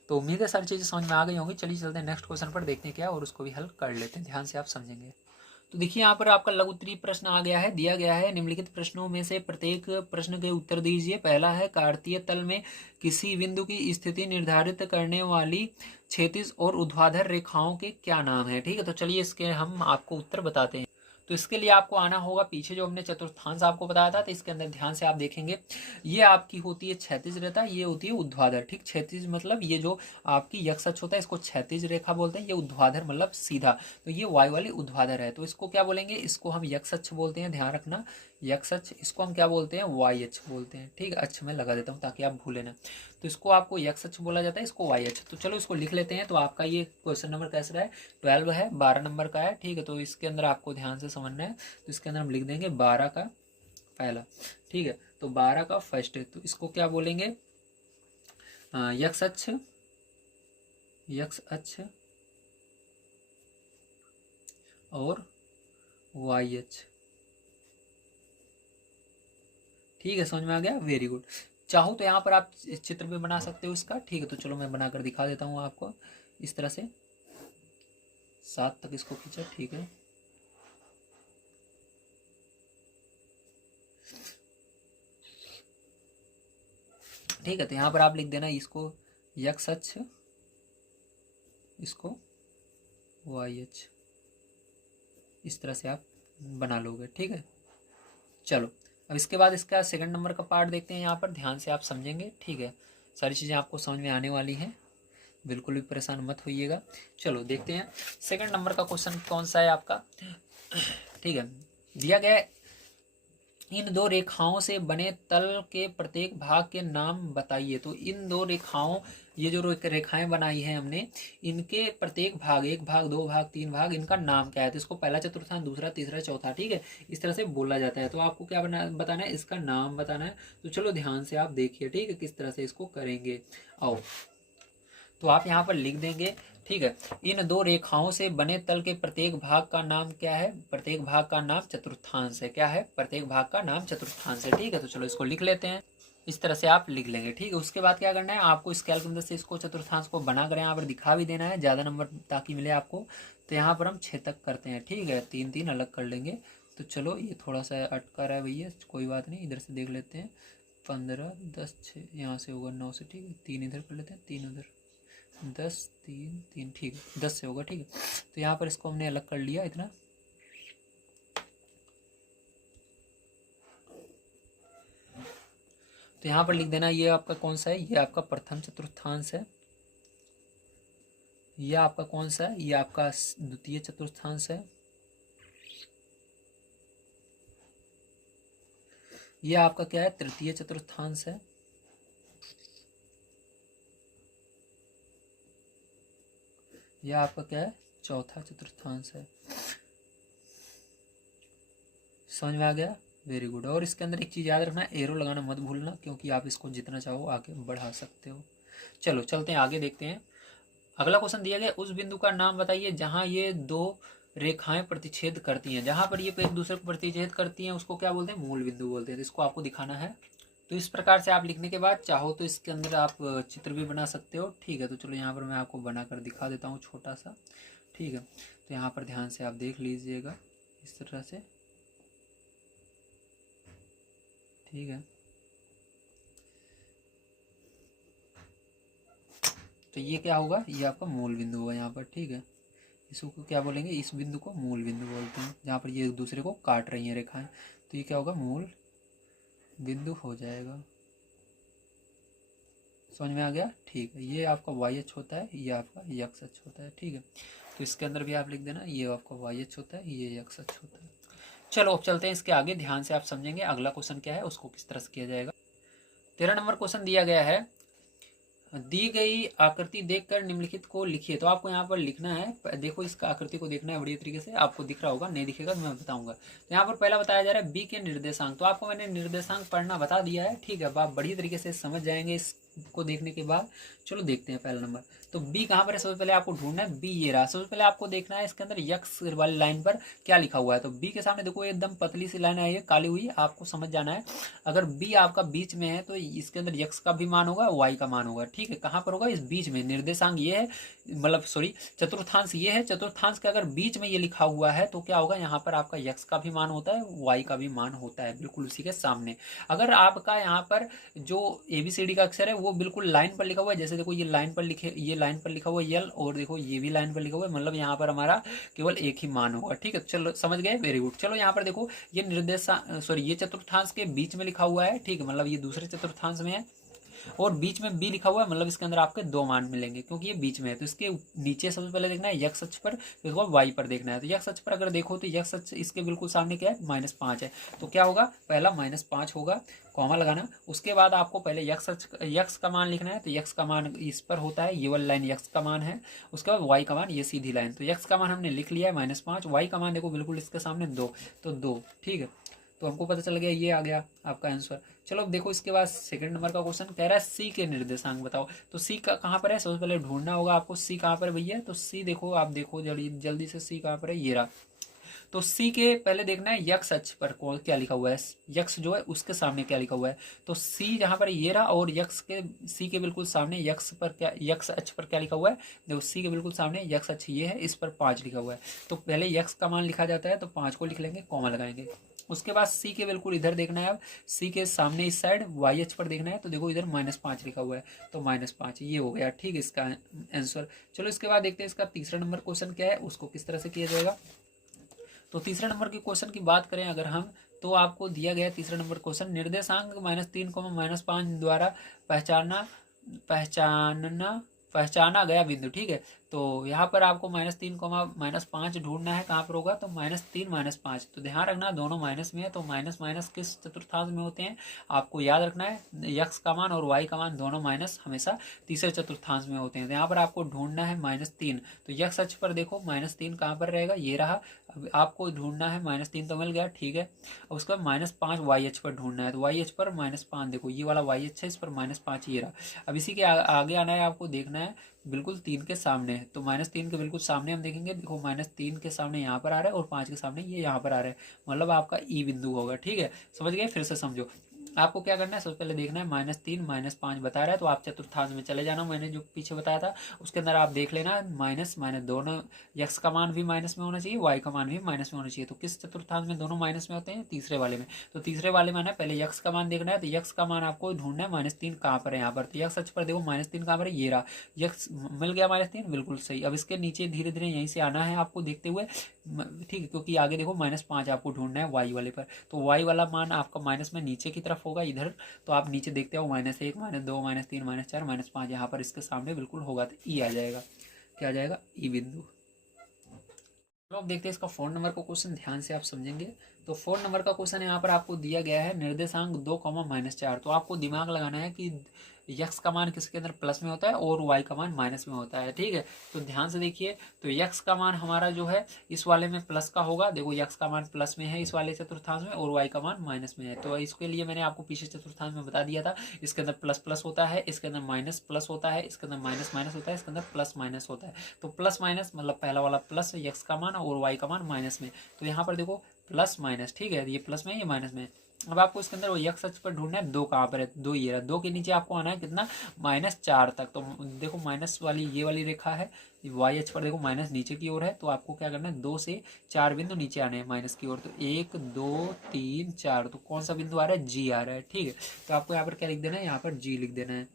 तो उम्मीद है सारी चीज़ें समझ में आ गई होंगी। चलिए चलते हैं नेक्स्ट क्वेश्चन पर, देखते हैं क्या और उसको भी हल कर लेते हैं, ध्यान से आप समझेंगे। तो देखिए यहाँ पर आपका लघु उत्तरीय प्रश्न आ गया है, दिया गया है निम्नलिखित प्रश्नों में से प्रत्येक प्रश्न के उत्तर दीजिए। पहला है कार्तीय तल में किसी बिंदु की स्थिति निर्धारित करने वाली क्षैतिज और ऊर्ध्वाधर रेखाओं के क्या नाम है। ठीक है, तो चलिए इसके हम आपको उत्तर बताते हैं। तो इसके लिए आपको आना होगा पीछे, जो हमने चतुर्थांश आपको बताया था, तो इसके अंदर ध्यान से आप देखेंगे, ये आपकी होती है क्षैतिज रेखा, ये होती है ऊर्ध्वाधर। ठीक, क्षैतिज मतलब ये जो आपकी यक्ष अक्ष होता है इसको क्षैतिज रेखा बोलते हैं, ये ऊर्ध्वाधर मतलब सीधा, तो ये वायु वाली ऊर्ध्वाधर है, तो इसको क्या बोलेंगे, इसको हम यक्ष अक्ष बोलते हैं, ध्यान रखना, यक्ष अक्ष, इसको हम क्या बोलते हैं, वाई अक्ष बोलते हैं। ठीक, अक्ष में लगा देता हूँ ताकि आप भूले ना, तो इसको आपको यक्ष अक्ष बोला जाता है, इसको वाई अक्ष। तो चलो इसको लिख लेते हैं। तो आपका ये क्वेश्चन नंबर कैसा है, 12 है, 12 नंबर का है। ठीक है, तो इसके अंदर आपको ध्यान से समझना है, तो इसके अंदर हम लिख देंगे 12 का पहला। ठीक है, तो 12 का फर्स्ट है, तो इसको क्या बोलेंगे, यक्ष अक्ष, यक्ष अक्ष और वाई अक्ष। ठीक है, समझ में आ गया, वेरी गुड। चाहो तो यहाँ पर आप चित्र भी बना सकते हो इसका। ठीक है, तो चलो मैं बनाकर दिखा देता हूँ आपको, इस तरह से 7 तक इसको खींचा। ठीक है, ठीक है, तो यहाँ पर आप लिख देना इसको यक्ष अक्ष, इसको वाई अक्ष, इस तरह से आप बना लोगे। ठीक है, चलो अब इसके बाद इसका सेकंड नंबर का पार्ट देखते हैं। यहाँ पर ध्यान से आप समझेंगे। ठीक है, सारी चीज़ें आपको समझ में आने वाली हैं, बिल्कुल भी परेशान मत होइएगा। चलो देखते हैं सेकंड नंबर का क्वेश्चन कौन सा है आपका। ठीक है, दिया गया है, इन दो रेखाओं से बने तल के प्रत्येक भाग के नाम बताइए। तो इन दो रेखाओं, ये जो रेखाएं बनाई हैं हमने, इनके प्रत्येक भाग, एक भाग, दो भाग, तीन भाग, इनका नाम क्या है। तो इसको पहला चतुर्थांश, दूसरा, तीसरा, चौथा, ठीक है, इस तरह से बोला जाता है। तो आपको क्या बताना है, इसका नाम बताना है। तो चलो ध्यान से आप देखिए, ठीक है, किस तरह से इसको करेंगे। आओ, तो आप यहाँ पर लिख देंगे। ठीक है, इन दो रेखाओं से बने तल के प्रत्येक भाग का नाम क्या है, प्रत्येक भाग का नाम चतुर्थांश है। क्या है, प्रत्येक भाग का नाम चतुर्थांश है। ठीक है, तो चलो इसको लिख लेते हैं, इस तरह से आप लिख लेंगे। ठीक है, उसके बाद क्या करना है, आपको स्केल की मदद से इसको चतुर्थांश को बनाकर यहाँ पर दिखा भी देना है, ज़्यादा नंबर ताकि मिले आपको। तो यहाँ पर हम 6 तक करते हैं। ठीक है, 3 3 अलग कर लेंगे। तो चलो ये थोड़ा सा अटका रहा है भैया, कोई बात नहीं, इधर से देख लेते हैं। 15 10 6 यहाँ से होगा 9 से। ठीक है, 3 इधर कर लेते हैं, 3 उधर, 10 3 3, ठीक है, 10 से होगा। ठीक है, तो यहाँ पर इसको हमने अलग कर लिया इतना। तो यहाँ पर लिख देना, ये आपका कौन सा है, ये आपका प्रथम चतुर्थांश है। ये आपका कौन सा है, ये आपका द्वितीय चतुर्थांश है। ये आपका क्या है, तृतीय चतुर्थांश है। यह आपका क्या है, चौथा चतुर्थांश है। समझ में आ गया, वेरी गुड। और इसके अंदर एक चीज़ याद रखना, एरो लगाना मत भूलना, क्योंकि आप इसको जितना चाहो आगे बढ़ा सकते हो। चलो चलते हैं आगे, देखते हैं। अगला क्वेश्चन दिया गया, उस बिंदु का नाम बताइए जहां ये दो रेखाएं प्रतिच्छेद करती हैं। जहां पर ये एक दूसरे को प्रतिच्छेद करती हैं उसको क्या बोलते हैं, मूल बिंदु बोलते हैं। तो इसको आपको दिखाना है। तो इस प्रकार से आप लिखने के बाद चाहो तो इसके अंदर आप चित्र भी बना सकते हो। ठीक है, तो चलो यहाँ पर मैं आपको बनाकर दिखा देता हूँ छोटा सा। ठीक है, तो यहाँ पर ध्यान से आप देख लीजिएगा इस तरह से। ठीक है, तो ये क्या होगा, ये आपका मूल बिंदु होगा यहाँ पर। ठीक है, इसको क्या बोलेंगे, इस बिंदु को मूल बिंदु बोलते हैं, जहाँ पर ये एक दूसरे को काट रही हैं रेखाएं। तो ये क्या होगा, मूल बिंदु हो जाएगा। समझ में आ गया। ठीक है, ये आपका वाई अक्ष होता है, ये आपका यक्ष अक्ष होता है। ठीक है, तो इसके अंदर भी आप लिख देना, ये आपका वाई अक्ष होता है, ये यक्ष अक्ष होता है। चलो अब चलते हैं इसके आगे, ध्यान से आप समझेंगे। अगला क्वेश्चन क्या है, उसको किस तरह से किया जाएगा। 13 नंबर क्वेश्चन दिया गया है, दी गई आकृति देखकर निम्नलिखित को लिखिए। तो आपको यहाँ पर लिखना है, देखो इसका आकृति को देखना है बढ़िया तरीके से, आपको दिख रहा होगा, नहीं दिखेगा तो मैं बताऊंगा। तो यहाँ पर पहला बताया जा रहा है बी के निर्देशांक। तो आपको मैंने निर्देशांक पढ़ना बता दिया है, ठीक है। अब आप बढ़िया तरीके से समझ जाएंगे इसको देखने के बाद। चलो देखते हैं पहला नंबर। तो बी कहाँ पर है, सबसे पहले आपको ढूंढना है। बी ये रहा। सबसे पहले आपको देखना है इसके अंदर यक्स वाली लाइन पर क्या लिखा हुआ है। तो बी के सामने देखो एकदम पतली सी लाइन आई है काली हुई, आपको समझ जाना है। अगर बी आपका बीच में है तो इसके अंदर यक्स का भी मान होगा, वाई का मान होगा, ठीक है। कहाँ पर होगा, इस बीच में। निर्देशांक ये है, मतलब सॉरी चतुर्थांश ये है। चतुर्थांश के अगर बीच में ये लिखा हुआ है तो क्या होगा, यहाँ पर आपका यक्स का भी मान होता है, वाई का भी मान होता है, बिल्कुल उसी के सामने। अगर आपका यहाँ पर जो ABCD का अक्षर है वो बिल्कुल लाइन पर लिखा हुआ है, जैसे देखो ये लाइन पर लिखे, ये लाइन पर लिखा हुआ है यल, और देखो ये भी लाइन पर लिखा हुआ है, मतलब यहाँ पर हमारा केवल एक ही मान होगा, ठीक है। चलो समझ गए, वेरी गुड। चलो यहाँ पर देखो ये ये चतुर्थांश के बीच में लिखा हुआ है, ठीक है, मतलब ये दूसरे चतुर्थांश में है, और बीच में बी लिखा हुआ है, मतलब इसके अंदर आपके 2 मान मिलेंगे क्योंकि ये बीच में है। तो इसके नीचे सबसे पहले देखना है यक्स अक्ष पर, फिर वाई पर देखना है। तो यक्स अक्ष पर अगर देखो तो यक्स अक्ष इसके बिल्कुल सामने क्या है, -5 है। तो क्या होगा, पहला -5 होगा, कॉमा लगाना। उसके बाद आपको पहले यक्स का मान लिखना है। तो यक्स का मान इस पर होता है, ये वाली लाइन यक्स का मान है। उसके बाद वाई का मान, ये सीधी लाइन। तो यक्स का मान हमने लिख लिया है -5, वाई का मान देखो बिल्कुल इसके सामने 2, तो 2, ठीक है। तो हमको पता चल गया, ये आ गया आपका आंसर। चलो अब देखो इसके बाद सेकंड नंबर का क्वेश्चन कह रहा है सी के निर्देशांक बताओ। तो सी का कहाँ पर है, सबसे पहले ढूंढना होगा आपको सी कहाँ पर है भैया। तो सी देखो, आप देखो जल्दी से सी कहाँ पर है, ये रहा। तो सी के पहले देखना है यक्स अक्ष पर क्या लिखा हुआ है, यक्स जो है उसके सामने क्या लिखा हुआ है। तो सी जहां पर ये रहा, और यक्स के सी के बिल्कुल सामने यक्स पर क्या, यक्स अक्ष पर क्या लिखा हुआ है, देखो सी के बिल्कुल सामने यक्स अक्ष ये है, इस पर 5 लिखा हुआ है। तो पहले यक्स का मान लिखा जाता है, तो 5 को लिख लेंगे, कॉमा लगाएंगे। उसके बाद सी के बिल्कुल इधर देखना है। अब सी के सामने इस साइड वाई अक्ष पर देखना है, तो देखो इधर -5 लिखा हुआ है, तो -5 ये हो गया, ठीक है, इसका आंसर। चलो इसके बाद देखते हैं इसका तीसरा नंबर क्वेश्चन क्या है, उसको किस तरह से किया जाएगा। तो तीसरे नंबर के क्वेश्चन की बात करें अगर हम, तो आपको दिया गया तीसरा नंबर क्वेश्चन, निर्देशांक -3, -5 द्वारा पहचाना गया बिंदु, ठीक है। तो यहाँ पर आपको -3, -5 ढूंढना है, कहाँ पर होगा, तो -3, -5। तो ध्यान रखना दोनों माइनस में है, तो माइनस माइनस किस चतुर्थांश में होते हैं, आपको याद रखना है। यक्स का मान और वाई का मान दोनों माइनस हमेशा तीसरे चतुर्थांश में होते हैं। तो यहाँ पर आपको ढूंढना है -3। तो यक्स अक्ष पर देखो -3 कहाँ पर रहेगा, ये रहा। अब आपको ढूंढना है -3 तो मिल गया, ठीक है। और उसके बाद -5 वाई अक्ष पर ढूंढना है। तो वाई अक्ष पर -5 देखो ये वाला वाई अक्ष है, इस पर -5 ये रहा। अब इसी के आगे आना है, आपको देखना है बिल्कुल 3 के सामने है। तो -3 के बिल्कुल सामने हम देखेंगे, देखो -3 के सामने यहाँ पर आ रहा है, और 5 के सामने ये यहाँ पर आ रहा है, मतलब आपका ई बिंदु होगा, ठीक है। समझ गए, फिर से समझो। आपको क्या करना है, सबसे पहले देखना है -3, -5 बता रहा है, तो आप चतुर्थांश में चले जाना, मैंने जो पीछे बताया था उसके अंदर आप देख लेना माइनस माइनस दोनों, यक्स का मान भी माइनस में होना चाहिए, वाई का मान भी माइनस में होना चाहिए। तो किस चतुर्थांश में दोनों माइनस में होते हैं, तीसरे वाले में। तो तीसरे वाले में है पहले यक्स का मान देखना है। तो यक्स का मान आपको ढूंढना है, -3 कहाँ पर है, यहाँ पर। तो यक्स अक्ष पर देखो -3 कहाँ पर है, ये रहा, यक्स मिल गया -3, बिल्कुल सही। अब इसके नीचे धीरे धीरे यहीं से आना है आपको देखते हुए, ठीक है, क्योंकि आगे देखो -5 आपको ढूंढना है वाई वाले पर। तो वाई वाला मान आपका माइनस में नीचे की तरफ होगा इधर, तो आप नीचे देखते हो -1, -2, -3, -4, -5, यहाँ पर इसके सामने बिल्कुल होगा, तो ई आ जाएगा, क्या आ जाएगा, ई बिंदु। तो अब देखते हैं इसका 4 नंबर का क्वेश्चन, ध्यान से आप समझेंगे। तो 4 नंबर का क्वेश्चन यहाँ पर आपको दिया गया है निर्देशांक 2, -4। तो आपको दिमाग लगाना है कि यक्स का मान किसके अंदर प्लस में होता है और वाई का मान माइनस में होता है, ठीक है। तो ध्यान से देखिए, तो यक्स का मान हमारा जो है इस वाले में प्लस का होगा, देखो यक्स का मान प्लस में है इस वाले चतुर्थांश में, और वाई का मान माइनस में है। तो इसके लिए मैंने आपको पीछे चतुर्थांश में बता दिया था, इसके अंदर प्लस प्लस होता है, इसके अंदर माइनस प्लस होता है, इसके अंदर माइनस माइनस होता है, इसके अंदर प्लस माइनस होता है। तो प्लस माइनस मतलब पहला वाला प्लस यक्स का मान और वाई का मान माइनस में। तो यहाँ पर देखो प्लस माइनस, ठीक है, ये प्लस में ये माइनस में। अब आपको इसके अंदर वो यक्स अक्ष पर ढूंढना है, 2 कहाँ पर है, 2 ये रहा। 2 के नीचे आपको आना है कितना, -4 तक। तो देखो माइनस वाली ये वाली रेखा है, वाई अक्ष पर देखो माइनस नीचे की ओर है, तो आपको क्या करना है, 2 से 4 बिंदु नीचे आने हैं माइनस की ओर। तो 1, 2, 3, 4, तो कौन सा बिंदु आ रहा है, जी आ रहा है, ठीक है। तो आपको यहाँ पर क्या लिख देना है, यहाँ पर जी लिख देना है।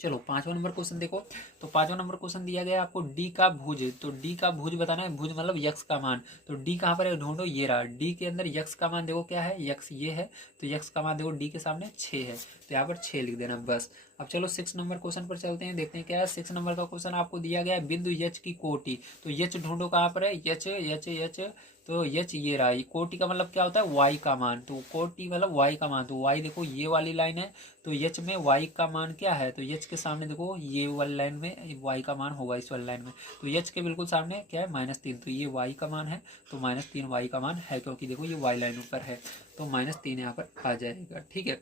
चलो 5वां नंबर क्वेश्चन देखो। तो 5वां नंबर क्वेश्चन दिया गया आपको डी का भुज। तो डी का भुज बताना है, भुज मतलब यक्स का मान। तो डी कहाँ पर है ढूंढो, ये रहा। डी के अंदर यक्स का मान देखो क्या है, यक्स ये है, तो यक्स का मान देखो डी के सामने 6 है, तो यहाँ पर 6 लिख देना बस। अब चलो 6 नंबर क्वेश्चन पर चलते हैं, देखते हैं क्या है। 6 नंबर का क्वेश्चन आपको दिया गया है बिंदु यच की कोटि। तो यच ढूंढो कहाँ पर है, यच यच यच। तो एच ये रहा, ये कोटि का मतलब क्या होता है वाई का मान, तो कोटि मतलब वाई का मान, तो वाई देखो ये वाली लाइन है, तो एच में वाई का मान क्या है, तो एच के सामने देखो ये वाली लाइन में वाई का मान होगा इस वाली लाइन में, तो एच के बिल्कुल सामने क्या है -3, तो ये वाई का मान है, तो -3 वाई का मान है, क्योंकि देखो ये वाई लाइन ऊपर है, तो -3 यहाँ पर आ जाएगा। ठीक है,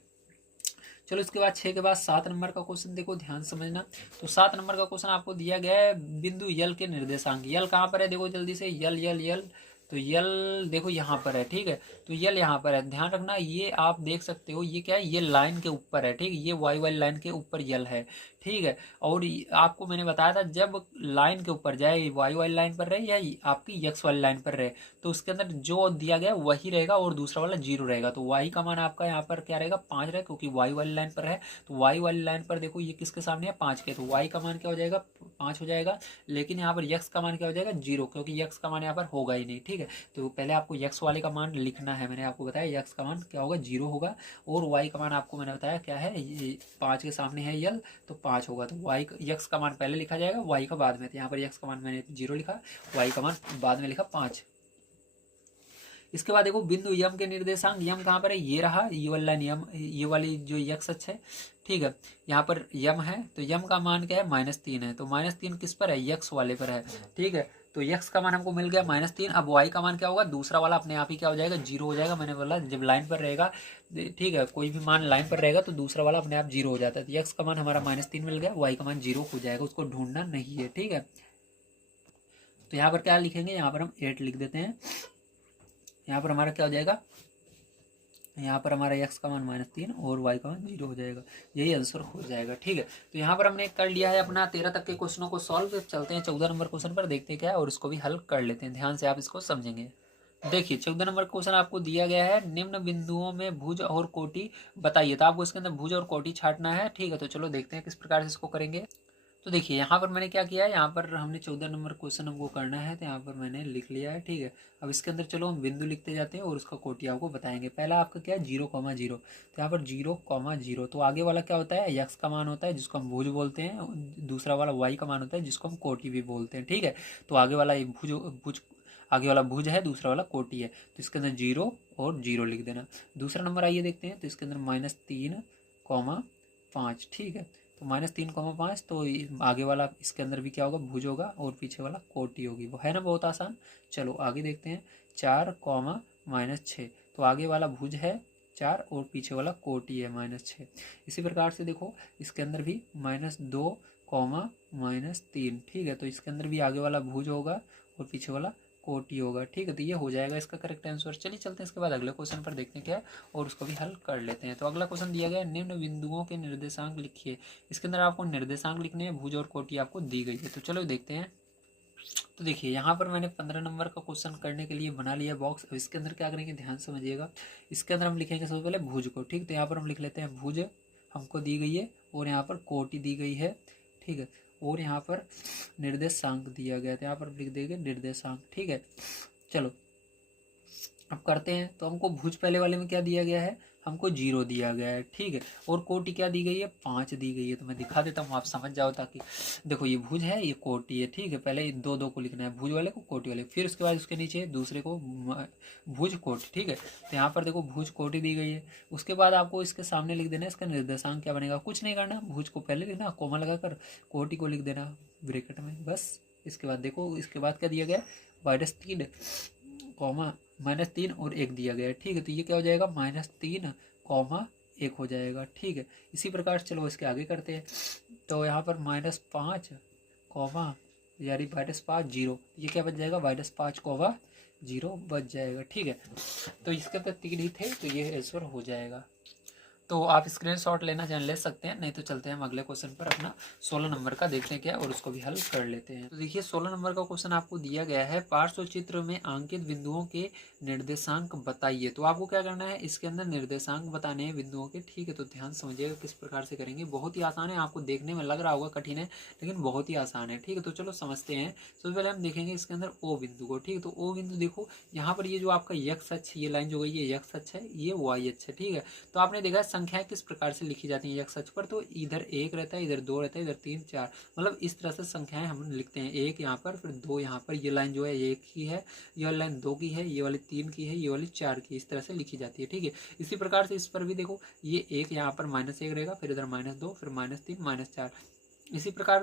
चलो इसके बाद 6 के बाद 7 नंबर का क्वेश्चन देखो, ध्यान समझना। तो 7 नंबर का क्वेश्चन आपको दिया गया है बिंदु यल के निर्देशांक। यल कहाँ पर है, देखो जल्दी से, यल यल यल, तो यल देखो यहाँ पर है। ठीक है, तो यल यहाँ पर है, ध्यान रखना, ये आप देख सकते हो, ये क्या है, ये लाइन के ऊपर है। ठीक है, ये वाई वाली लाइन के ऊपर यल है। ठीक है, और आपको मैंने बताया था जब लाइन के ऊपर जाए, वाई वाली लाइन पर रहे या आपकी यक्स वाली लाइन पर रहे, तो उसके अंदर जो दिया गया वही रहेगा और दूसरा वाला 0 रहेगा। तो वाई का मान आपका यहाँ पर क्या रहेगा, 5 रहेगा, क्योंकि वाई वाली लाइन पर है। तो वाई वाली लाइन पर देखो ये किसके सामने है, 5 के, तो वाई का मान क्या हो जाएगा, 5 हो जाएगा। लेकिन यहाँ पर यक्स का मान क्या हो जाएगा, 0, क्योंकि यक्स का मान यहाँ पर होगा ही नहीं। ठीक है, तो पहले आपको यक्स वाले का मान लिखना है, मैंने आपको बताया यक्स का मान क्या होगा, 0 होगा, और वाई का मान आपको मैंने बताया क्या है, 5 के सामने है यल, तो 5 होगा। तो वाई यक्स का मान पहले लिखा जाएगा, वाई का बाद में, तो यहाँ पर यक्स का मान मैंने 0 लिखा, वाई का मान बाद में लिखा 5। इसके बाद देखो बिंदु यम के निर्देशांक, यम कहाँ पर है, ये रहा, ये वाला लाइन यम, ये वाली जो यक्स अक्ष है। ठीक है, यहाँ पर यम है, तो यम का मान क्या है, -3 है, तो -3 किस पर है, यक्स वाले पर है। ठीक है, तो यक्स का मान हमको मिल गया -3। अब वाई का मान क्या होगा, दूसरा वाला अपने आप ही क्या हो जाएगा, 0 हो जाएगा। मैंने बोला जब लाइन पर रहेगा, ठीक है, कोई भी मान लाइन पर रहेगा तो दूसरा वाला अपने आप 0 हो जाता है। तो यक्स का मान हमारा -3 मिल गया, वाई का मान 0 हो जाएगा, उसको ढूंढना नहीं है। ठीक है, तो यहाँ पर क्या लिखेंगे, यहाँ पर हम 8 लिख देते हैं। यहाँ पर हमारा क्या हो जाएगा, यहाँ पर हमारा x का मान -3 और y का मान 0 हो जाएगा, यही आंसर हो जाएगा। ठीक है, तो यहाँ पर हमने कर लिया है अपना 13 तक के क्वेश्चनों को सॉल्व। चलते हैं 14 नंबर क्वेश्चन पर, देखते हैं क्या है और इसको भी हल कर लेते हैं, ध्यान से आप इसको समझेंगे। देखिए 14 नंबर क्वेश्चन आपको दिया गया है, निम्न बिंदुओं में भुज और कोटि बताइए। तो आपको इसके अंदर भुज और कोटि छांटना है। ठीक है, तो चलो देखते हैं किस प्रकार से इसको करेंगे। तो देखिए यहाँ पर मैंने क्या किया है, यहाँ पर हमने 14 नंबर क्वेश्चन हमको करना है, तो यहाँ पर मैंने लिख लिया है। ठीक है, अब इसके अंदर चलो हम बिंदु लिखते जाते हैं और उसका कोटि आपको बताएंगे। पहला आपका क्या है, 0,0, तो यहाँ पर 0,0, तो आगे वाला क्या होता है, यक्स का मान होता है जिसको हम भुज बोलते हैं, दूसरा वाला वाई का मान होता है जिसको हम कोटि भी बोलते हैं। ठीक है, तो आगे वाला ये भुज आगे वाला भुज है, दूसरा वाला कोटि है, तो इसके अंदर 0 और 0 लिख देना। दूसरा नंबर आइए देखते हैं, तो इसके अंदर -3,5। ठीक है, तो -3,5, तो आगे वाला इसके अंदर भी क्या होगा, भुज होगा और पीछे वाला कोटि होगी, वो है ना, बहुत आसान। चलो आगे देखते हैं, 4,-6, तो आगे वाला भुज है 4 और पीछे वाला कोटि है -6। इसी प्रकार से देखो इसके अंदर भी -2,-3। ठीक है, तो इसके अंदर भी आगे वाला भुज होगा और पीछे वाला कोटि होगा। ठीक है, तो ये हो जाएगा इसका करेक्ट आंसर। चलिए चलते हैं इसके बाद अगले क्वेश्चन पर, देखते हैं क्या है और उसको भी हल कर लेते हैं। तो अगला क्वेश्चन दिया गया है, निम्न बिंदुओं के निर्देशांक लिखिए। इसके अंदर आपको निर्देशांक लिखने हैं, भुज और कोटि आपको दी गई है। तो चलो देखते हैं। तो देखिए यहाँ पर मैंने 15 नंबर का क्वेश्चन करने के लिए बना लिया बॉक्स। अब इसके अंदर क्या करेंगे, ध्यान समझिएगा। इसके अंदर हम लिखेंगे सबसे पहले भुज को। ठीक, तो यहाँ पर हम लिख लेते हैं भुज हमको दी गई है और यहाँ पर कोटि दी गई है। ठीक है, और यहाँ पर निर्देशांक दिया गया, तो यहाँ पर लिख देंगे निर्देशांक। ठीक है, चलो अब करते हैं। तो हमको भुज पहले वाले में क्या दिया गया है, हमको 0 दिया गया है। ठीक है, और कोटि क्या दी गई है, 5 दी गई है। तो मैं दिखा देता हूँ, आप समझ जाओ, ताकि देखो ये भुज है, ये कोटि है। ठीक है, पहले 2-2 को लिखना है, भुज वाले को कोटि वाले, फिर उसके बाद उसके नीचे दूसरे को भुज कोटि। ठीक है, तो यहाँ पर देखो भुज कोटि दी गई है। उसके बाद आपको इसके सामने लिख देना है इसका निर्देशांक क्या बनेगा, कुछ नहीं करना, भुज को पहले लिखना, कोमा लगाकर, कोटि को लिख देना ब्रैकेट में, बस। इसके बाद देखो इसके बाद क्या दिया गया, -3, -3 और 1 दिया गया है। ठीक है, तो ये क्या हो जाएगा, -3, 1 हो जाएगा। ठीक है, इसी प्रकार चलो इसके आगे करते हैं। तो यहाँ पर -5, यानी -5, 0, ये क्या बच जाएगा, -5, 0 बच जाएगा। ठीक है, तो इसके अंदर 3 ही थे, तो ये आंसर हो जाएगा। तो आप स्क्रीनशॉट लेना चाहें ले सकते हैं, नहीं तो चलते हैं हम अगले क्वेश्चन पर, अपना 16 नंबर का देखते हैं क्या और उसको भी हल कर लेते हैं। तो देखिए 16 नंबर का क्वेश्चन आपको दिया गया है, पार्श्व चित्र में अंकित बिंदुओं के निर्देशांक बताइए। तो आपको क्या करना है, इसके अंदर निर्देशांक बताने हैं बिंदुओं के। ठीक है, तो ध्यान समझिएगा किस प्रकार से करेंगे, बहुत ही आसान है, आपको देखने में लग रहा होगा कठिन है लेकिन बहुत ही आसान है। ठीक है, तो चलो समझते हैं। सबसे पहले हम देखेंगे इसके अंदर ओ बिंदु को। ठीक है, तो ओ बिंदु देखो यहाँ पर ये जो आपका यक्स अक्ष, ये लाइन जो गई है यक्स अक्ष है, ये वाई अक्ष है। ठीक है, तो आपने देखा संख्याएं किस प्रकार से लिखी जाती हैं x अक्ष पर, तो इधर 1 रहता है, इधर 2 रहता है, इधर 3 4, मतलब इस तरह से संख्याएं हम लिखते हैं। 1 यहाँ पर, फिर 2 यहाँ पर, ये लाइन जो है 1 की है, ये लाइन 2 की है, ये वाली 3 की है, ये वाली 4 की, इस तरह से लिखी जाती है। ठीक है, इसी प्रकार से इस पर भी देखो, ये 1 यहाँ पर -1 रहेगा, फिर इधर -2, फिर -3 -4। इसी प्रकार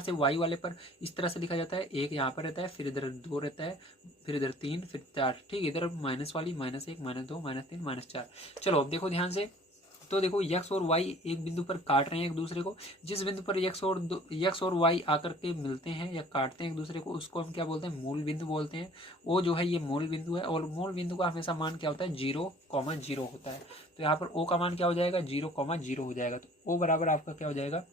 से y वाले पर इस तरह से लिखा जाता है। 1 यहाँ पर रहता है, फिर इधर 2 रहता है, फिर इधर 3, फिर 4। ठीक है, इधर माइनस वाली -1 -2 -3 -4। चलो अब देखो ध्यान से, तो देखो x और y एक बिंदु पर काट रहे हैं एक दूसरे को। जिस बिंदु पर x और y आकर के मिलते हैं या काटते हैं एक दूसरे को, उसको हम क्या बोलते हैं, मूल बिंदु बोलते हैं। वो जो है ये मूल बिंदु है, और मूल बिंदु का हमेशा मान क्या होता है, 0,0 होता है। तो यहाँ पर O का मान क्या हो जाएगा, 0,0 हो जाएगा। तो O बराबर आपका क्या हो जाएगा,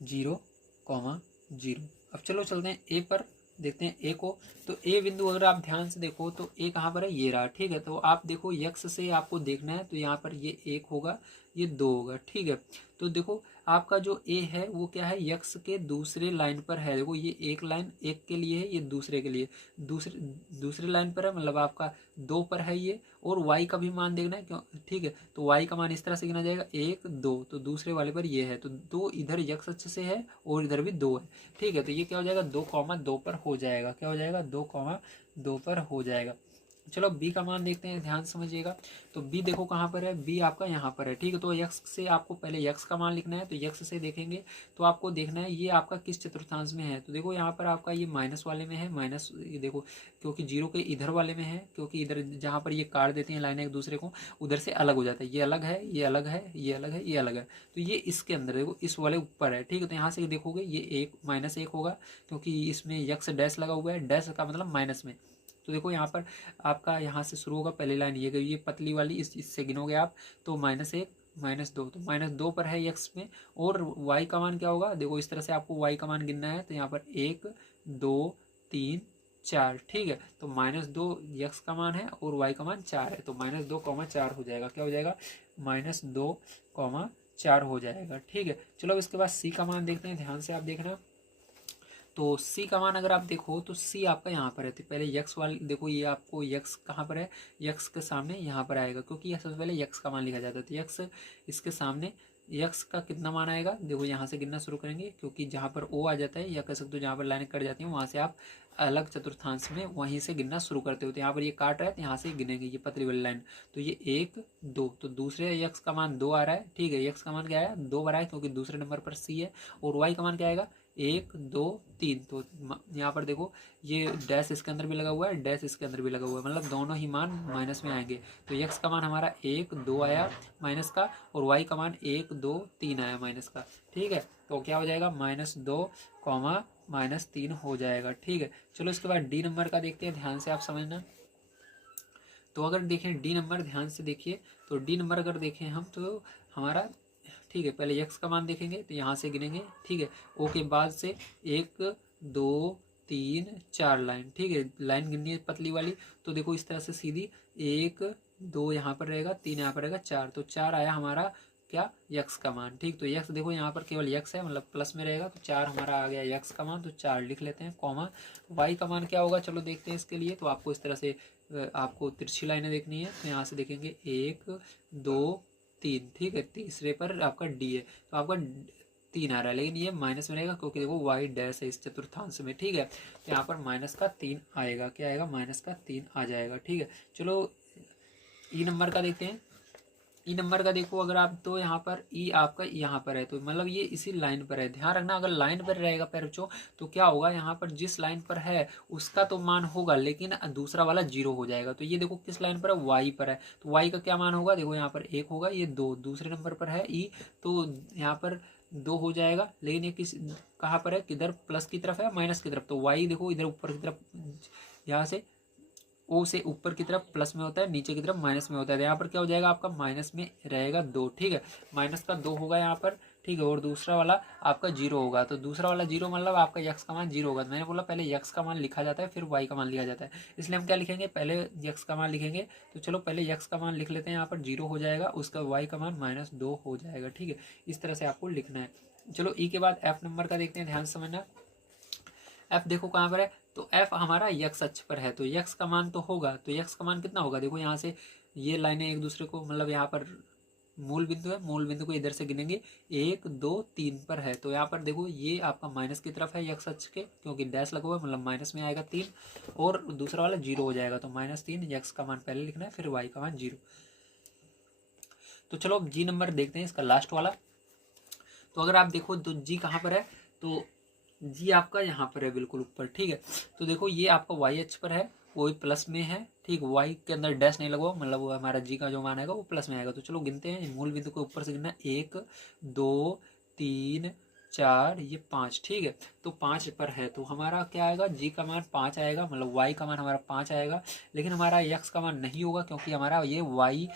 0,0। अब चलो चलते हैं ए पर, देखते हैं ए को। तो ए बिंदु अगर आप ध्यान से देखो तो ए कहाँ पर है, ये रहा। ठीक है, तो आप देखो यक्स से आपको देखना है, तो यहाँ पर ये 1 होगा, ये 2 होगा। ठीक है, तो देखो आपका जो ए है वो क्या है, यक्स के दूसरे लाइन पर है। देखो ये एक लाइन एक के लिए है, ये दूसरे के लिए दूसरे लाइन पर है, मतलब आपका 2 पर है ये। और y का भी मान देखना है क्यों। ठीक है, तो y का मान इस तरह से गिना जाएगा, 1 2, तो दूसरे वाले पर ये है, तो 2 इधर यक्स अक्ष से है और इधर भी 2 है। ठीक है, तो ये क्या हो जाएगा, 2,2 पर हो जाएगा। क्या हो जाएगा, 2,2 पर हो जाएगा। चलो b का मान देखते हैं, ध्यान समझिएगा। तो b देखो कहाँ पर है, b आपका यहाँ पर है। ठीक है, तो x से आपको पहले x का मान लिखना है। तो x से देखेंगे तो आपको देखना है ये आपका किस चतुर्थांश में है। तो देखो यहाँ पर आपका ये माइनस वाले में है, माइनस ये देखो, क्योंकि 0 के इधर वाले में है, क्योंकि इधर जहाँ पर ये काट देते हैं लाइन एक दूसरे को, उधर से अलग हो जाता है। ये अलग है, ये अलग है, ये अलग है, ये अलग है, तो ये इसके अंदर देखो, इस वाले ऊपर है। ठीक है, तो यहाँ से देखोगे ये -1 होगा, क्योंकि इसमें यक्स डैश लगा हुआ है, डैश का मतलब माइनस में। तो देखो यहाँ पर आपका यहाँ से शुरू होगा, पहली लाइन ये गई, ये पतली वाली, इससे गिनोगे आप तो -1 -2, तो -2 पर है यक्स में। और y का मान क्या होगा, देखो इस तरह से आपको y का मान गिनना है। तो यहाँ पर 1 2 3 4। ठीक है, तो -2 यक्स का मान है और y का मान 4 है, तो -2,4 हो जाएगा। क्या हो जाएगा, -2,4 हो जाएगा। ठीक है, चलो इसके बाद c का मान देखते हैं, ध्यान से आप देखना। तो c का मान अगर आप देखो तो c आपका यहाँ पर है। तो पहले यक्स वाली देखो, ये आपको यक्स कहाँ पर है, यक्स के सामने यहाँ पर आएगा, क्योंकि यह सबसे पहले यक्स का मान लिखा जाता है। तो यक्स इसके सामने, यक्स का कितना मान आएगा, देखो यहाँ से गिनना शुरू करेंगे, क्योंकि जहाँ पर ओ आ जाता है, या कह सकते हो जहाँ पर लाइन कट जाती है, वहाँ से आप अलग चतुर्थांश में वहीं से गिनना शुरू करते हो। तो यहाँ पर ये काट रहा है, तो यहाँ से गिनेंगे ये पतली वाली लाइन। तो ये 1 2, तो दूसरे यक्स का मान 2 आ रहा है। ठीक है, यक्स का मान क्या है, 2 बना है, क्योंकि दूसरे नंबर पर सी है। और वाई का मान क्या आएगा, 1 2 3। तो यहाँ पर देखो ये डैश इसके अंदर भी लगा हुआ है, डैश इसके अंदर भी लगा हुआ है, मतलब दोनों ही मान माइनस में आएंगे। तो यक्स का मान हमारा 1 2 आया माइनस का, और वाई का मान 1 2 3 आया माइनस का। ठीक है, तो क्या हो जाएगा, -2, -3 हो जाएगा। ठीक है, चलो इसके बाद डी नंबर का देखते हैं, ध्यान से आप समझना। तो अगर देखें डी नंबर, ध्यान से देखिए, तो डी नंबर अगर देखें हम तो हमारा, ठीक है, पहले यक्स का मान देखेंगे, तो यहाँ से गिनेंगे। ठीक है, ओ के बाद से 1 2 3 4 लाइन। ठीक है, लाइन गिननी है पतली वाली। तो देखो इस तरह से सीधी 1 2 यहाँ पर रहेगा, 3 यहाँ पर रहेगा, 4। तो 4 आया हमारा क्या, यक्स का मान। ठीक, तो यक्स देखो यहाँ पर केवल यक्स है, मतलब प्लस में रहेगा, तो 4 हमारा आ गया यक्स का मान। तो 4 लिख लेते हैं, कॉमा। वाई का मान क्या होगा, चलो देखते हैं इसके लिए। तो आपको इस तरह से आपको तिरछी लाइनें देखनी है। तो यहाँ से देखेंगे 1 2 3। ठीक है, तीसरे पर आपका डी है, तो आपका 3 आ रहा है, लेकिन ये माइनस में रहेगा, क्योंकि देखो वाई डैश है इस चतुर्थांश में। ठीक है, तो यहाँ पर -3 आएगा। क्या आएगा, -3 आ जाएगा। ठीक है, चलो ई नंबर का देखते हैं। ई नंबर का देखो अगर आप, तो यहाँ पर ई आपका यहाँ पर है, तो मतलब ये इसी लाइन पर है। ध्यान रखना, अगर लाइन पर रहेगा पैर बच्चों, तो क्या होगा, यहाँ पर जिस लाइन पर है उसका तो मान होगा, लेकिन दूसरा वाला 0 हो जाएगा। तो ये देखो किस लाइन पर है, वाई पर है, तो वाई का क्या मान होगा, देखो यहाँ पर 1 होगा, ये 2 दूसरे नंबर पर है ई, तो यहाँ पर 2 हो जाएगा। लेकिन ये किस कहाँ पर है, किधर, प्लस की तरफ है माइनस की तरफ। तो वाई देखो इधर ऊपर की तरफ, यहाँ से ओ से ऊपर की तरफ प्लस में होता है, नीचे की तरफ माइनस में होता है। तो यहाँ पर क्या हो जाएगा, आपका माइनस में रहेगा 2। ठीक है, माइनस का 2 होगा यहाँ पर। ठीक है, और दूसरा वाला आपका 0 होगा। तो दूसरा वाला 0 मतलब आपका यक्स का मान 0 होगा। तो मैंने बोला पहले यक्स का मान लिखा जाता है, फिर वाई का मान लिखा जाता है, इसलिए हम क्या लिखेंगे, पहले यक्स का मान लिखेंगे। तो चलो पहले यक्स का मान लिख लेते हैं, यहाँ पर 0 हो जाएगा, उसका वाई का मान -2 हो जाएगा। ठीक है, इस तरह से आपको लिखना है। चलो ई के बाद एफ नंबर का देखते हैं, ध्यान समझना। एफ देखो कहाँ पर है, तो एफ हमारा यक्स अक्ष पर है, तो यक्स का मान तो होगा। तो यक्स का मान कितना होगा, देखो यहाँ से ये लाइनें एक दूसरे को मतलब यहाँ पर मूल बिंदु है, मूल बिंदु को इधर से गिनेंगे 1 2 3 पर है, तो यहाँ पर देखो ये आपका माइनस की तरफ है एक्स अक्ष के, क्योंकि डैश लगा हुआ है मतलब माइनस में आएगा 3, और दूसरा वाला 0 हो जाएगा, तो -3 एक्स का मान पहले लिखना है, फिर वाई का मान 0। तो चलो अब जी नंबर देखते हैं, इसका लास्ट वाला। तो अगर आप देखो तो जी कहाँ पर है, तो जी आपका यहाँ पर है बिल्कुल ऊपर, ठीक है। तो देखो ये आपका वाई अक्ष पर है, वो भी प्लस में है, ठीक। वाई के अंदर डैश नहीं लगा, मतलब वो हमारा जी का जो मान आएगा वो प्लस में आएगा। तो चलो गिनते हैं, मूल बिंदु को ऊपर से गिनना, 1 2 3 4 ये 5, ठीक है। तो 5 पर है, तो हमारा क्या आएगा, जी का मान 5 आएगा, मतलब वाई का मान हमारा 5 आएगा, लेकिन हमारा यक्स का मान नहीं होगा, क्योंकि हमारा ये वाई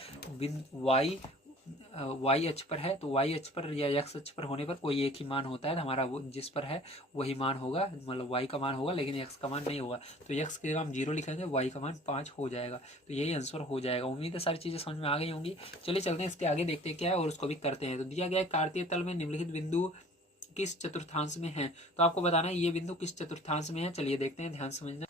अक्ष पर है। तो वाई अक्ष पर या एक्स अक्ष पर होने पर कोई एक ही मान होता है, तो हमारा वो जिस पर है वही मान होगा, मतलब वाई का मान होगा, लेकिन एक्स का मान नहीं होगा। तो एक्स के हम 0 लिखेंगे, वाई का मान 5 हो जाएगा, तो यही आंसर हो जाएगा। उम्मीद है सारी चीज़ें समझ में आ गई होंगी। चलिए चलते हैं इसके आगे, देखते हैं क्या है और उसको भी करते हैं। तो दिया गया है कार्तीय तल में निम्नलिखित बिंदु किस चतुर्थांश में है, तो आपको बताना है ये बिंदु किस चतुर्थांश में है। चलिए देखते हैं, ध्यान समझना।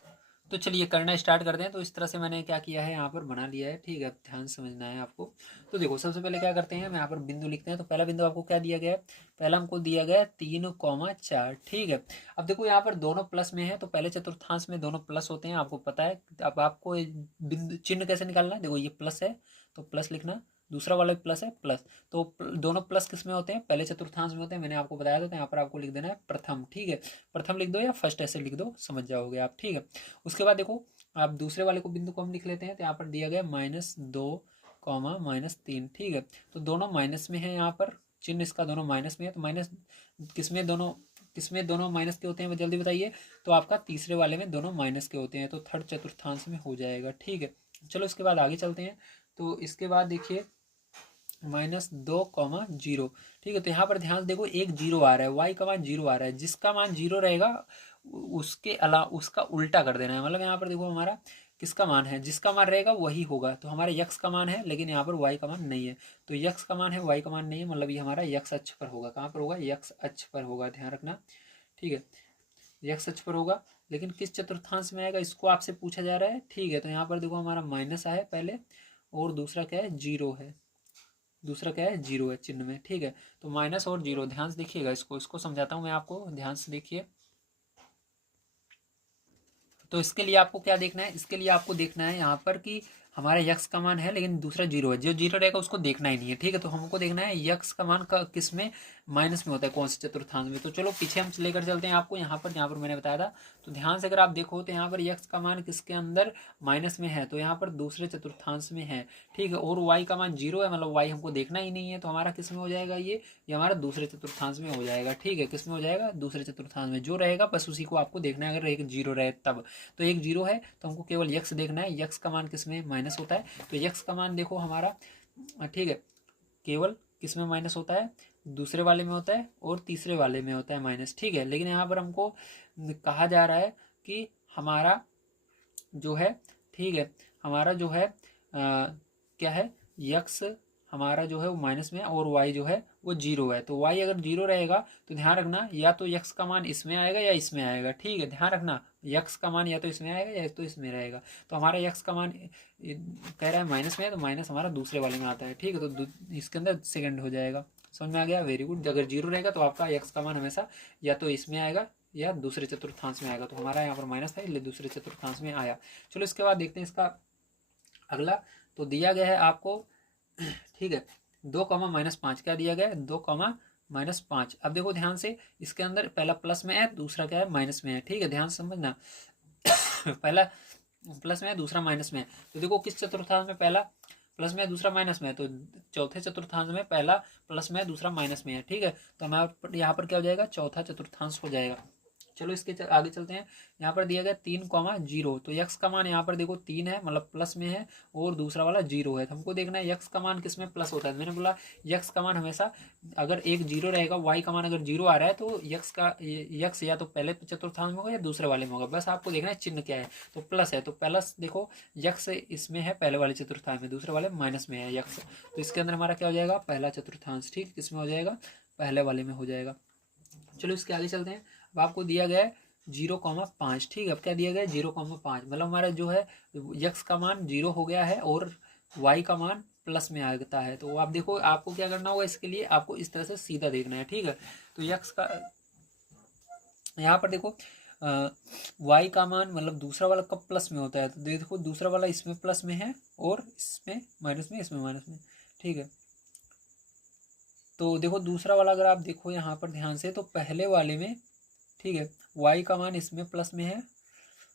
तो चलिए करना स्टार्ट करते हैं। तो इस तरह से मैंने क्या किया है, यहाँ पर बना लिया है, ठीक है, ध्यान समझना है आपको। तो देखो सबसे पहले क्या करते हैं, हम यहाँ पर बिंदु लिखते हैं। तो पहला बिंदु आपको क्या दिया गया है, पहला हमको दिया गया है 3,4, ठीक है। अब देखो यहाँ पर दोनों प्लस में है, तो पहले चतुर्थांश में दोनों प्लस होते हैं, आपको पता है। अब आपको बिंदु चिन्ह कैसे निकालना है, देखो ये प्लस है तो प्लस लिखना, दूसरा वाला भी प्लस है प्लस, तो दोनों प्लस किस में होते हैं, पहले चतुर्थांश में होते हैं, मैंने आपको बताया था। तो यहाँ पर आपको लिख देना है प्रथम, ठीक है। प्रथम लिख दो या फर्स्ट ऐसे लिख दो, समझ जाओगे आप, ठीक है। उसके बाद देखो आप दूसरे वाले को बिंदु को हम लिख लेते हैं। तो यहाँ पर दिया गया -2, -3, ठीक है। तो दोनों माइनस में है, यहाँ पर चिन्ह इसका दोनों माइनस में है। तो माइनस किसमें दोनों माइनस के होते हैं, जल्दी बताइए। तो आपका तीसरे वाले में दोनों माइनस के होते हैं, तो थर्ड चतुर्थांश में हो जाएगा, ठीक है। चलो इसके बाद आगे चलते हैं। तो इसके बाद देखिए -2,0, ठीक है। तो यहाँ पर ध्यान देखो एक 0 आ रहा है, वाई का मान 0 आ रहा है, जिसका मान 0 रहेगा उसके अलावा उसका उल्टा कर देना है। मतलब यहाँ पर देखो हमारा किसका मान है, जिसका मान रहेगा वही होगा। तो हमारा यक्स का मान है, लेकिन यहाँ पर वाई का मान नहीं है। तो यक्स का मान है, वाई का मान नहीं है, मतलब ये हमारा यक्स अक्ष पर होगा। कहाँ पर होगा, यक्स अक्ष पर होगा, ध्यान रखना, ठीक है। यक्स अक्ष पर होगा, लेकिन किस चतुर्थांश में आएगा इसको आपसे पूछा जा रहा है, ठीक है। तो यहाँ पर देखो हमारा माइनस है पहले, और दूसरा क्या है, 0 है, दूसरा क्या है, 0 है चिन्ह में, ठीक है। तो माइनस और 0, ध्यान से देखिएगा, इसको समझाता हूँ मैं आपको, ध्यान से देखिए। तो इसके लिए आपको क्या देखना है, इसके लिए आपको देखना है यहाँ पर कि हमारा यक्स का मान है, लेकिन दूसरा 0 है, जो 0 रहेगा उसको देखना ही नहीं है, ठीक है। तो हमको देखना है यक्स का मान का किस में माइनस में होता है, कौन से चतुर्थांश में। तो चलो पीछे हम लेकर चलते हैं आपको, यहाँ पर मैंने बताया था। तो ध्यान से अगर आप देखो तो यहाँ पर यक्स का मान किसके अंदर माइनस में है, तो यहाँ पर दूसरे चतुर्थांश में है, ठीक है। और वाई का मान 0 है, मतलब वाई हमको देखना ही नहीं है, तो हमारा किस में हो जाएगा, ये हमारा दूसरे चतुर्थांश में हो जाएगा, ठीक है। किस में हो जाएगा, दूसरे चतुर्थांश में। जो रहेगा बस उसी को आपको देखना है, अगर एक 0 रहे तब। तो एक 0 है, तो हमको केवल यक्स देखना है, यक्स का मान किस में माइनस होता है। तो यक्स का मान देखो हमारा, ठीक है, केवल किस में माइनस होता है, दूसरे वाले में होता है और तीसरे वाले में होता है माइनस, ठीक है। लेकिन यहाँ पर हमको कहा जा रहा है कि हमारा जो है, ठीक है, हमारा जो है क्या है, यक्स हमारा जो है वो माइनस में है, और वाई जो है वो 0 है। तो वाई अगर 0 रहेगा तो ध्यान रखना, या तो यक्स का मान इसमें आएगा या इसमें आएगा, ठीक है। ध्यान रखना, यक्स का मान या तो इसमें आएगा या तो इसमें रहेगा। तो हमारा यक्स का मान कह रहा है माइनस में है, तो माइनस हमारा दूसरे वाले में आता है, ठीक है। तो इसके अंदर सेकंड हो जाएगा, समझ में आ गया, वेरी गुड। अगर 0 रहेगा तो आपका यक्स का मान हमेशा या तो इसमें आएगा या दूसरे चतुर्थांश में आएगा। तो हमारा यहाँ पर माइनस था, इसलिए दूसरे चतुर्थांश में आया। चलो इसके बाद देखते हैं इसका अगला। तो दिया गया है आपको, ठीक है, 2,-5 क्या दिया गया है, 2,-5। अब देखो ध्यान से, इसके अंदर पहला प्लस में है, दूसरा क्या है, माइनस में है, ठीक है। ध्यान से समझना पहला प्लस में है, दूसरा माइनस में है। तो देखो किस चतुर्थांश में पहला प्लस में है, दूसरा माइनस में है, तो चौथे चतुर्थांश में पहला प्लस में है, दूसरा माइनस में है, ठीक है। तो हमारा यहाँ पर क्या हो जाएगा, चौथा चतुर्थांश हो जाएगा। चलो इसके आगे चलते हैं। यहाँ पर दिया गया 3,0, तो यक्स का मान यहाँ पर देखो 3 है, मतलब प्लस में है, और दूसरा वाला 0 है। तो हमको देखना है यक्स का मान किस में प्लस होता है। मैंने बोला यक्स का मान हमेशा अगर एक 0 रहेगा, वाई का मान अगर 0 आ रहा है, तो यक्स या तो पहले चतुर्थांश में होगा या दूसरे वाले में होगा। बस आपको देखना है चिन्ह क्या है। तो प्लस है, तो प्लस देखो यक्स इसमें है पहले वाले चतुर्थांश में, दूसरे वाले माइनस में है यक्स। तो इसके अंदर हमारा क्या हो जाएगा, पहला चतुर्थांश, ठीक, किसमें हो जाएगा, पहले वाले में हो जाएगा। चलो इसके आगे चलते हैं। अब आपको दिया गया है 0,5, ठीक है। अब क्या दिया गया है, 0,5, मतलब हमारा जो है यक्स का मान 0 हो गया है, और y का मान प्लस में आता है। तो आप देखो आपको क्या करना होगा, इसके लिए आपको इस तरह से सीधा देखना है, ठीक है। तो x का यहाँ पर देखो y का मान मतलब दूसरा वाला कब प्लस में होता है, तो देखो दूसरा वाला इसमें प्लस में है और इसमें माइनस में, इसमें माइनस में, ठीक है। तो देखो दूसरा वाला अगर आप देखो यहाँ पर ध्यान से, तो पहले वाले में, ठीक है, y का मान इसमें प्लस में है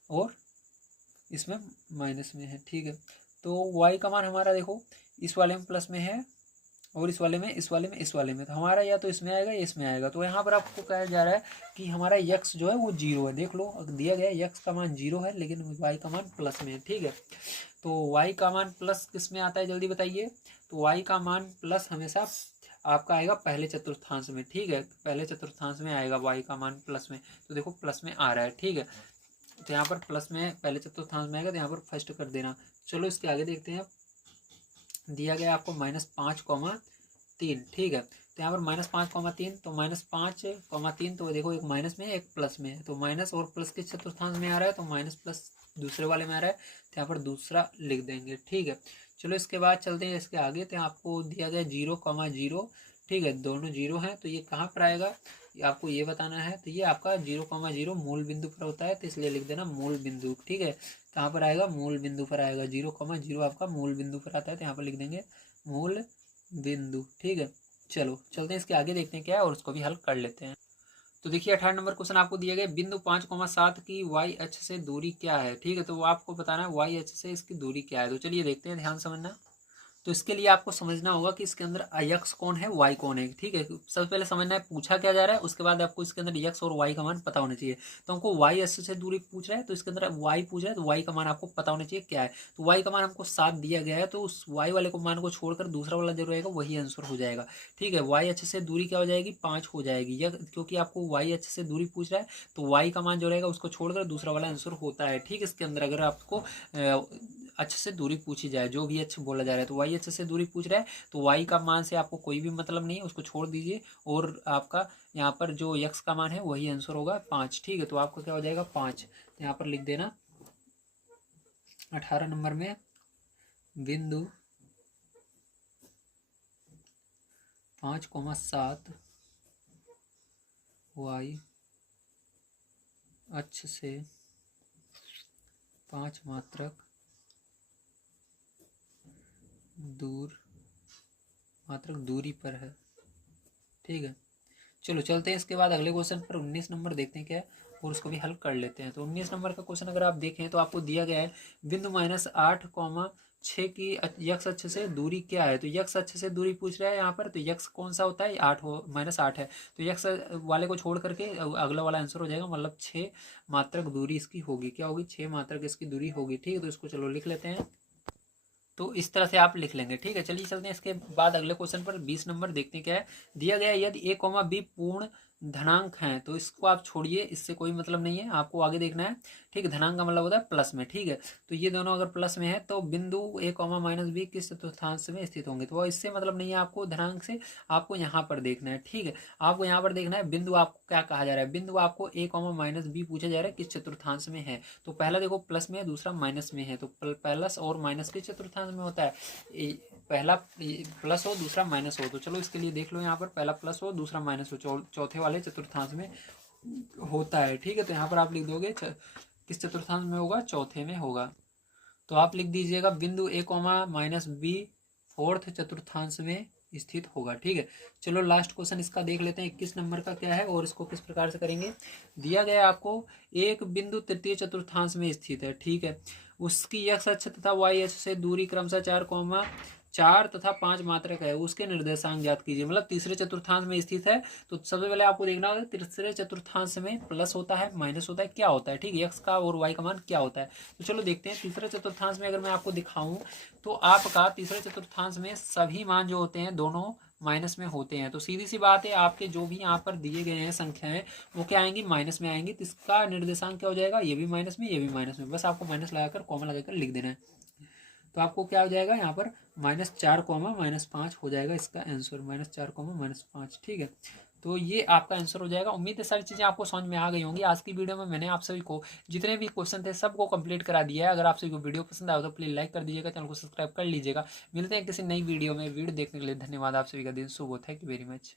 और इसमें माइनस में है, ठीक है। तो y का मान हमारा देखो इस वाले में प्लस में है और इस वाले में, इस वाले में, इस वाले में, तो हमारा या तो इसमें आएगा या इसमें आएगा। तो यहाँ पर आपको कहा जा रहा है कि हमारा x जो है वो 0 है। देख लो दिया गया है x का मान 0 है लेकिन y का मान प्लस में है, ठीक है। तो y का मान प्लस किस में आता है जल्दी बताइए। तो y का मान प्लस हमेशा आपका आएगा पहले चतुर्थांश में, ठीक है। पहले चतुर्थांश में आएगा y का मान प्लस में, तो देखो प्लस में आ रहा है, ठीक है। तो यहाँ पर प्लस में पहले चतुर्थांश में आएगा तो यहाँ पर फर्स्ट कर देना। चलो इसके आगे देखते हैं। दिया गया आपको -5,3, ठीक है। तो यहाँ पर -5,3, तो -5,3, तो देखो एक माइनस में एक प्लस में है, तो माइनस और प्लस के चतुर्थांश में आ रहा है, तो माइनस प्लस दूसरे वाले में आ रहा है, तो यहाँ पर दूसरा लिख देंगे, ठीक है। चलो इसके बाद चलते हैं इसके आगे। तो आपको दिया गया 0,0, ठीक है, दोनों 0 हैं, तो ये कहाँ पर आएगा आपको ये बताना है। तो ये आपका 0,0 मूल बिंदु पर होता है, तो इसलिए लिख देना मूल बिंदु, ठीक है। कहाँ पर आएगा, मूल बिंदु पर आएगा। 0,0 आपका मूल बिंदु पर आता है, तो यहाँ पर लिख देंगे मूल बिंदु, ठीक है। चलो चलते हैं इसके आगे, देखते हैं क्या है और उसको भी हल कर लेते हैं। तो देखिए 18 नंबर क्वेश्चन आपको दिया गया, बिंदु 5,7 की वाई अक्ष से दूरी क्या है, ठीक है। तो वो आपको बताना है वाई अक्ष से इसकी दूरी क्या है। तो चलिए देखते हैं, ध्यान समझना। तो इसके लिए आपको समझना होगा कि इसके अंदर x कौन है, y कौन है, ठीक है। सबसे पहले समझना है पूछा क्या जा रहा है, उसके बाद आपको इसके अंदर x और y का मान पता होना चाहिए। तो हमको y अक्ष से दूरी पूछ रहा है, तो इसके अंदर y पूछ रहा है, तो y का मान आपको पता होना चाहिए क्या है। तो y का मान हमको 7 दिया गया है, तो उस y वाले को मान को छोड़कर दूसरा वाला जो रहेगा वही आंसर हो जाएगा, ठीक है। y अक्ष से दूरी क्या हो जाएगी, 5 हो जाएगी, या क्योंकि आपको y अक्ष से दूरी पूछ रहा है तो y का मान जो रहेगा उसको छोड़कर दूसरा वाला आंसर होता है, ठीक है। इसके अंदर अगर आपको अक्ष से दूरी पूछी जाए, जो भी अक्ष बोला जा रहा है, तो y अक्ष से दूरी पूछ रहा है, तो y का मान से आपको कोई भी मतलब नहीं है, उसको छोड़ दीजिए और आपका यहाँ पर जो x का मान है वही आंसर होगा 5, ठीक है। तो आपका क्या हो जाएगा 5, तो यहाँ पर लिख देना 18 नंबर में बिंदु 5,7 y अक्ष से 5 मात्रक दूरी पर है, ठीक है। चलो चलते हैं इसके बाद अगले क्वेश्चन पर। 19 नंबर देखते हैं क्या है और उसको भी हल कर लेते हैं। तो 19 नंबर का क्वेश्चन अगर आप देखें तो आपको दिया गया है बिंदु -8,6 की x अक्ष से दूरी क्या है। तो x अक्ष से दूरी पूछ रहा है यहाँ पर, तो x कौन सा होता है, -8 है, तो x वाले को छोड़ करके अगला वाला आंसर हो जाएगा, मतलब 6 मात्रक दूरी इसकी होगी, क्या होगी, 6 मात्रक इसकी दूरी होगी, ठीक है। तो इसको चलो लिख लेते हैं, तो इस तरह से आप लिख लेंगे, ठीक है। चलिए चलते हैं इसके बाद अगले क्वेश्चन पर। 20 नंबर देखते हैं क्या है। दिया गया यदि a, b पूर्ण धनांक हैं, तो इसको आप छोड़िए, इससे कोई मतलब नहीं है, आपको आगे देखना है, ठीक है। धनांक का मतलब होता है प्लस में, ठीक है। तो ये दोनों अगर प्लस में है तो बिंदु a, -b किस चतुर्थांश में स्थित होंगे, तो इससे मतलब नहीं है आपको धनांक से, आपको यहाँ पर देखना है, ठीक है। आपको यहाँ पर देखना है बिंदु आपको क्या कहा जा रहा है, बिंदु आपको a, -b पूछा जा रहा है किस चतुर्थांश में है। तो पहला देखो प्लस में है, दूसरा माइनस में है, तो प्लस और माइनस के चतुर्थांश में होता है, पहला प्लस हो दूसरा माइनस हो। तो चलो इसके लिए देख लो, यहाँ पर पहला प्लस हो दूसरा माइनस हो, चौथे वाले चतुर्थांश में होता है, ठीक है। तो यहाँ पर आप लिख दोगे किस चतुर्थांश में होगा, चौथे में होगा। तो आप लिख दीजिएगा बिंदु a, -b फोर्थ चतुर्थांश में स्थित होगा, ठीक है। चलो लास्ट क्वेश्चन इसका देख लेते हैं, 21 नंबर का क्या है और इसको किस प्रकार से करेंगे। दिया गया आपको एक बिंदु तृतीय चतुर्थांश में स्थित है, ठीक है। उसकी x अक्ष तथा y अक्ष से दूरी क्रमशः 4 तथा 5 मात्रक है, उसके निर्देशांक ज्ञात कीजिए। मतलब तीसरे चतुर्थांश में स्थित है, तो सबसे पहले आपको देखना होगा तीसरे चतुर्थांश में प्लस होता है, माइनस होता है, क्या होता है, ठीक है, x का और y का मान क्या होता है। तो चलो देखते हैं तीसरे चतुर्थांश में अगर मैं आपको दिखाऊं तो आपका तीसरे चतुर्थांश में सभी मान जो होते हैं दोनों माइनस में होते हैं। तो सीधी सी बात है, आपके जो भी यहाँ पर दिए गए हैं संख्याएं वो क्या आएंगी, माइनस में आएंगी। तो इसका निर्देशांक क्या हो जाएगा, ये भी माइनस में, ये भी माइनस में, बस आपको माइनस लगाकर कॉमा लगाकर लिख देना है। तो आपको क्या हो जाएगा यहाँ पर -4, -5 हो जाएगा इसका आंसर, -4, -5, ठीक है। तो ये आपका आंसर हो जाएगा। उम्मीद है सारी चीज़ें आपको समझ में आ गई होंगी। आज की वीडियो में मैंने आप सभी को जितने भी क्वेश्चन थे सबको कंप्लीट करा दिया है। अगर आप सभी को वीडियो पसंद आया तो प्लीज़ लाइक कर दीजिएगा, चैनल को सब्सक्राइब कर लीजिएगा। मिलते हैं किसी नई वीडियो में। वीडियो देखने के लिए धन्यवाद। आप सभी का दिन शुभ हो। Thank you very much.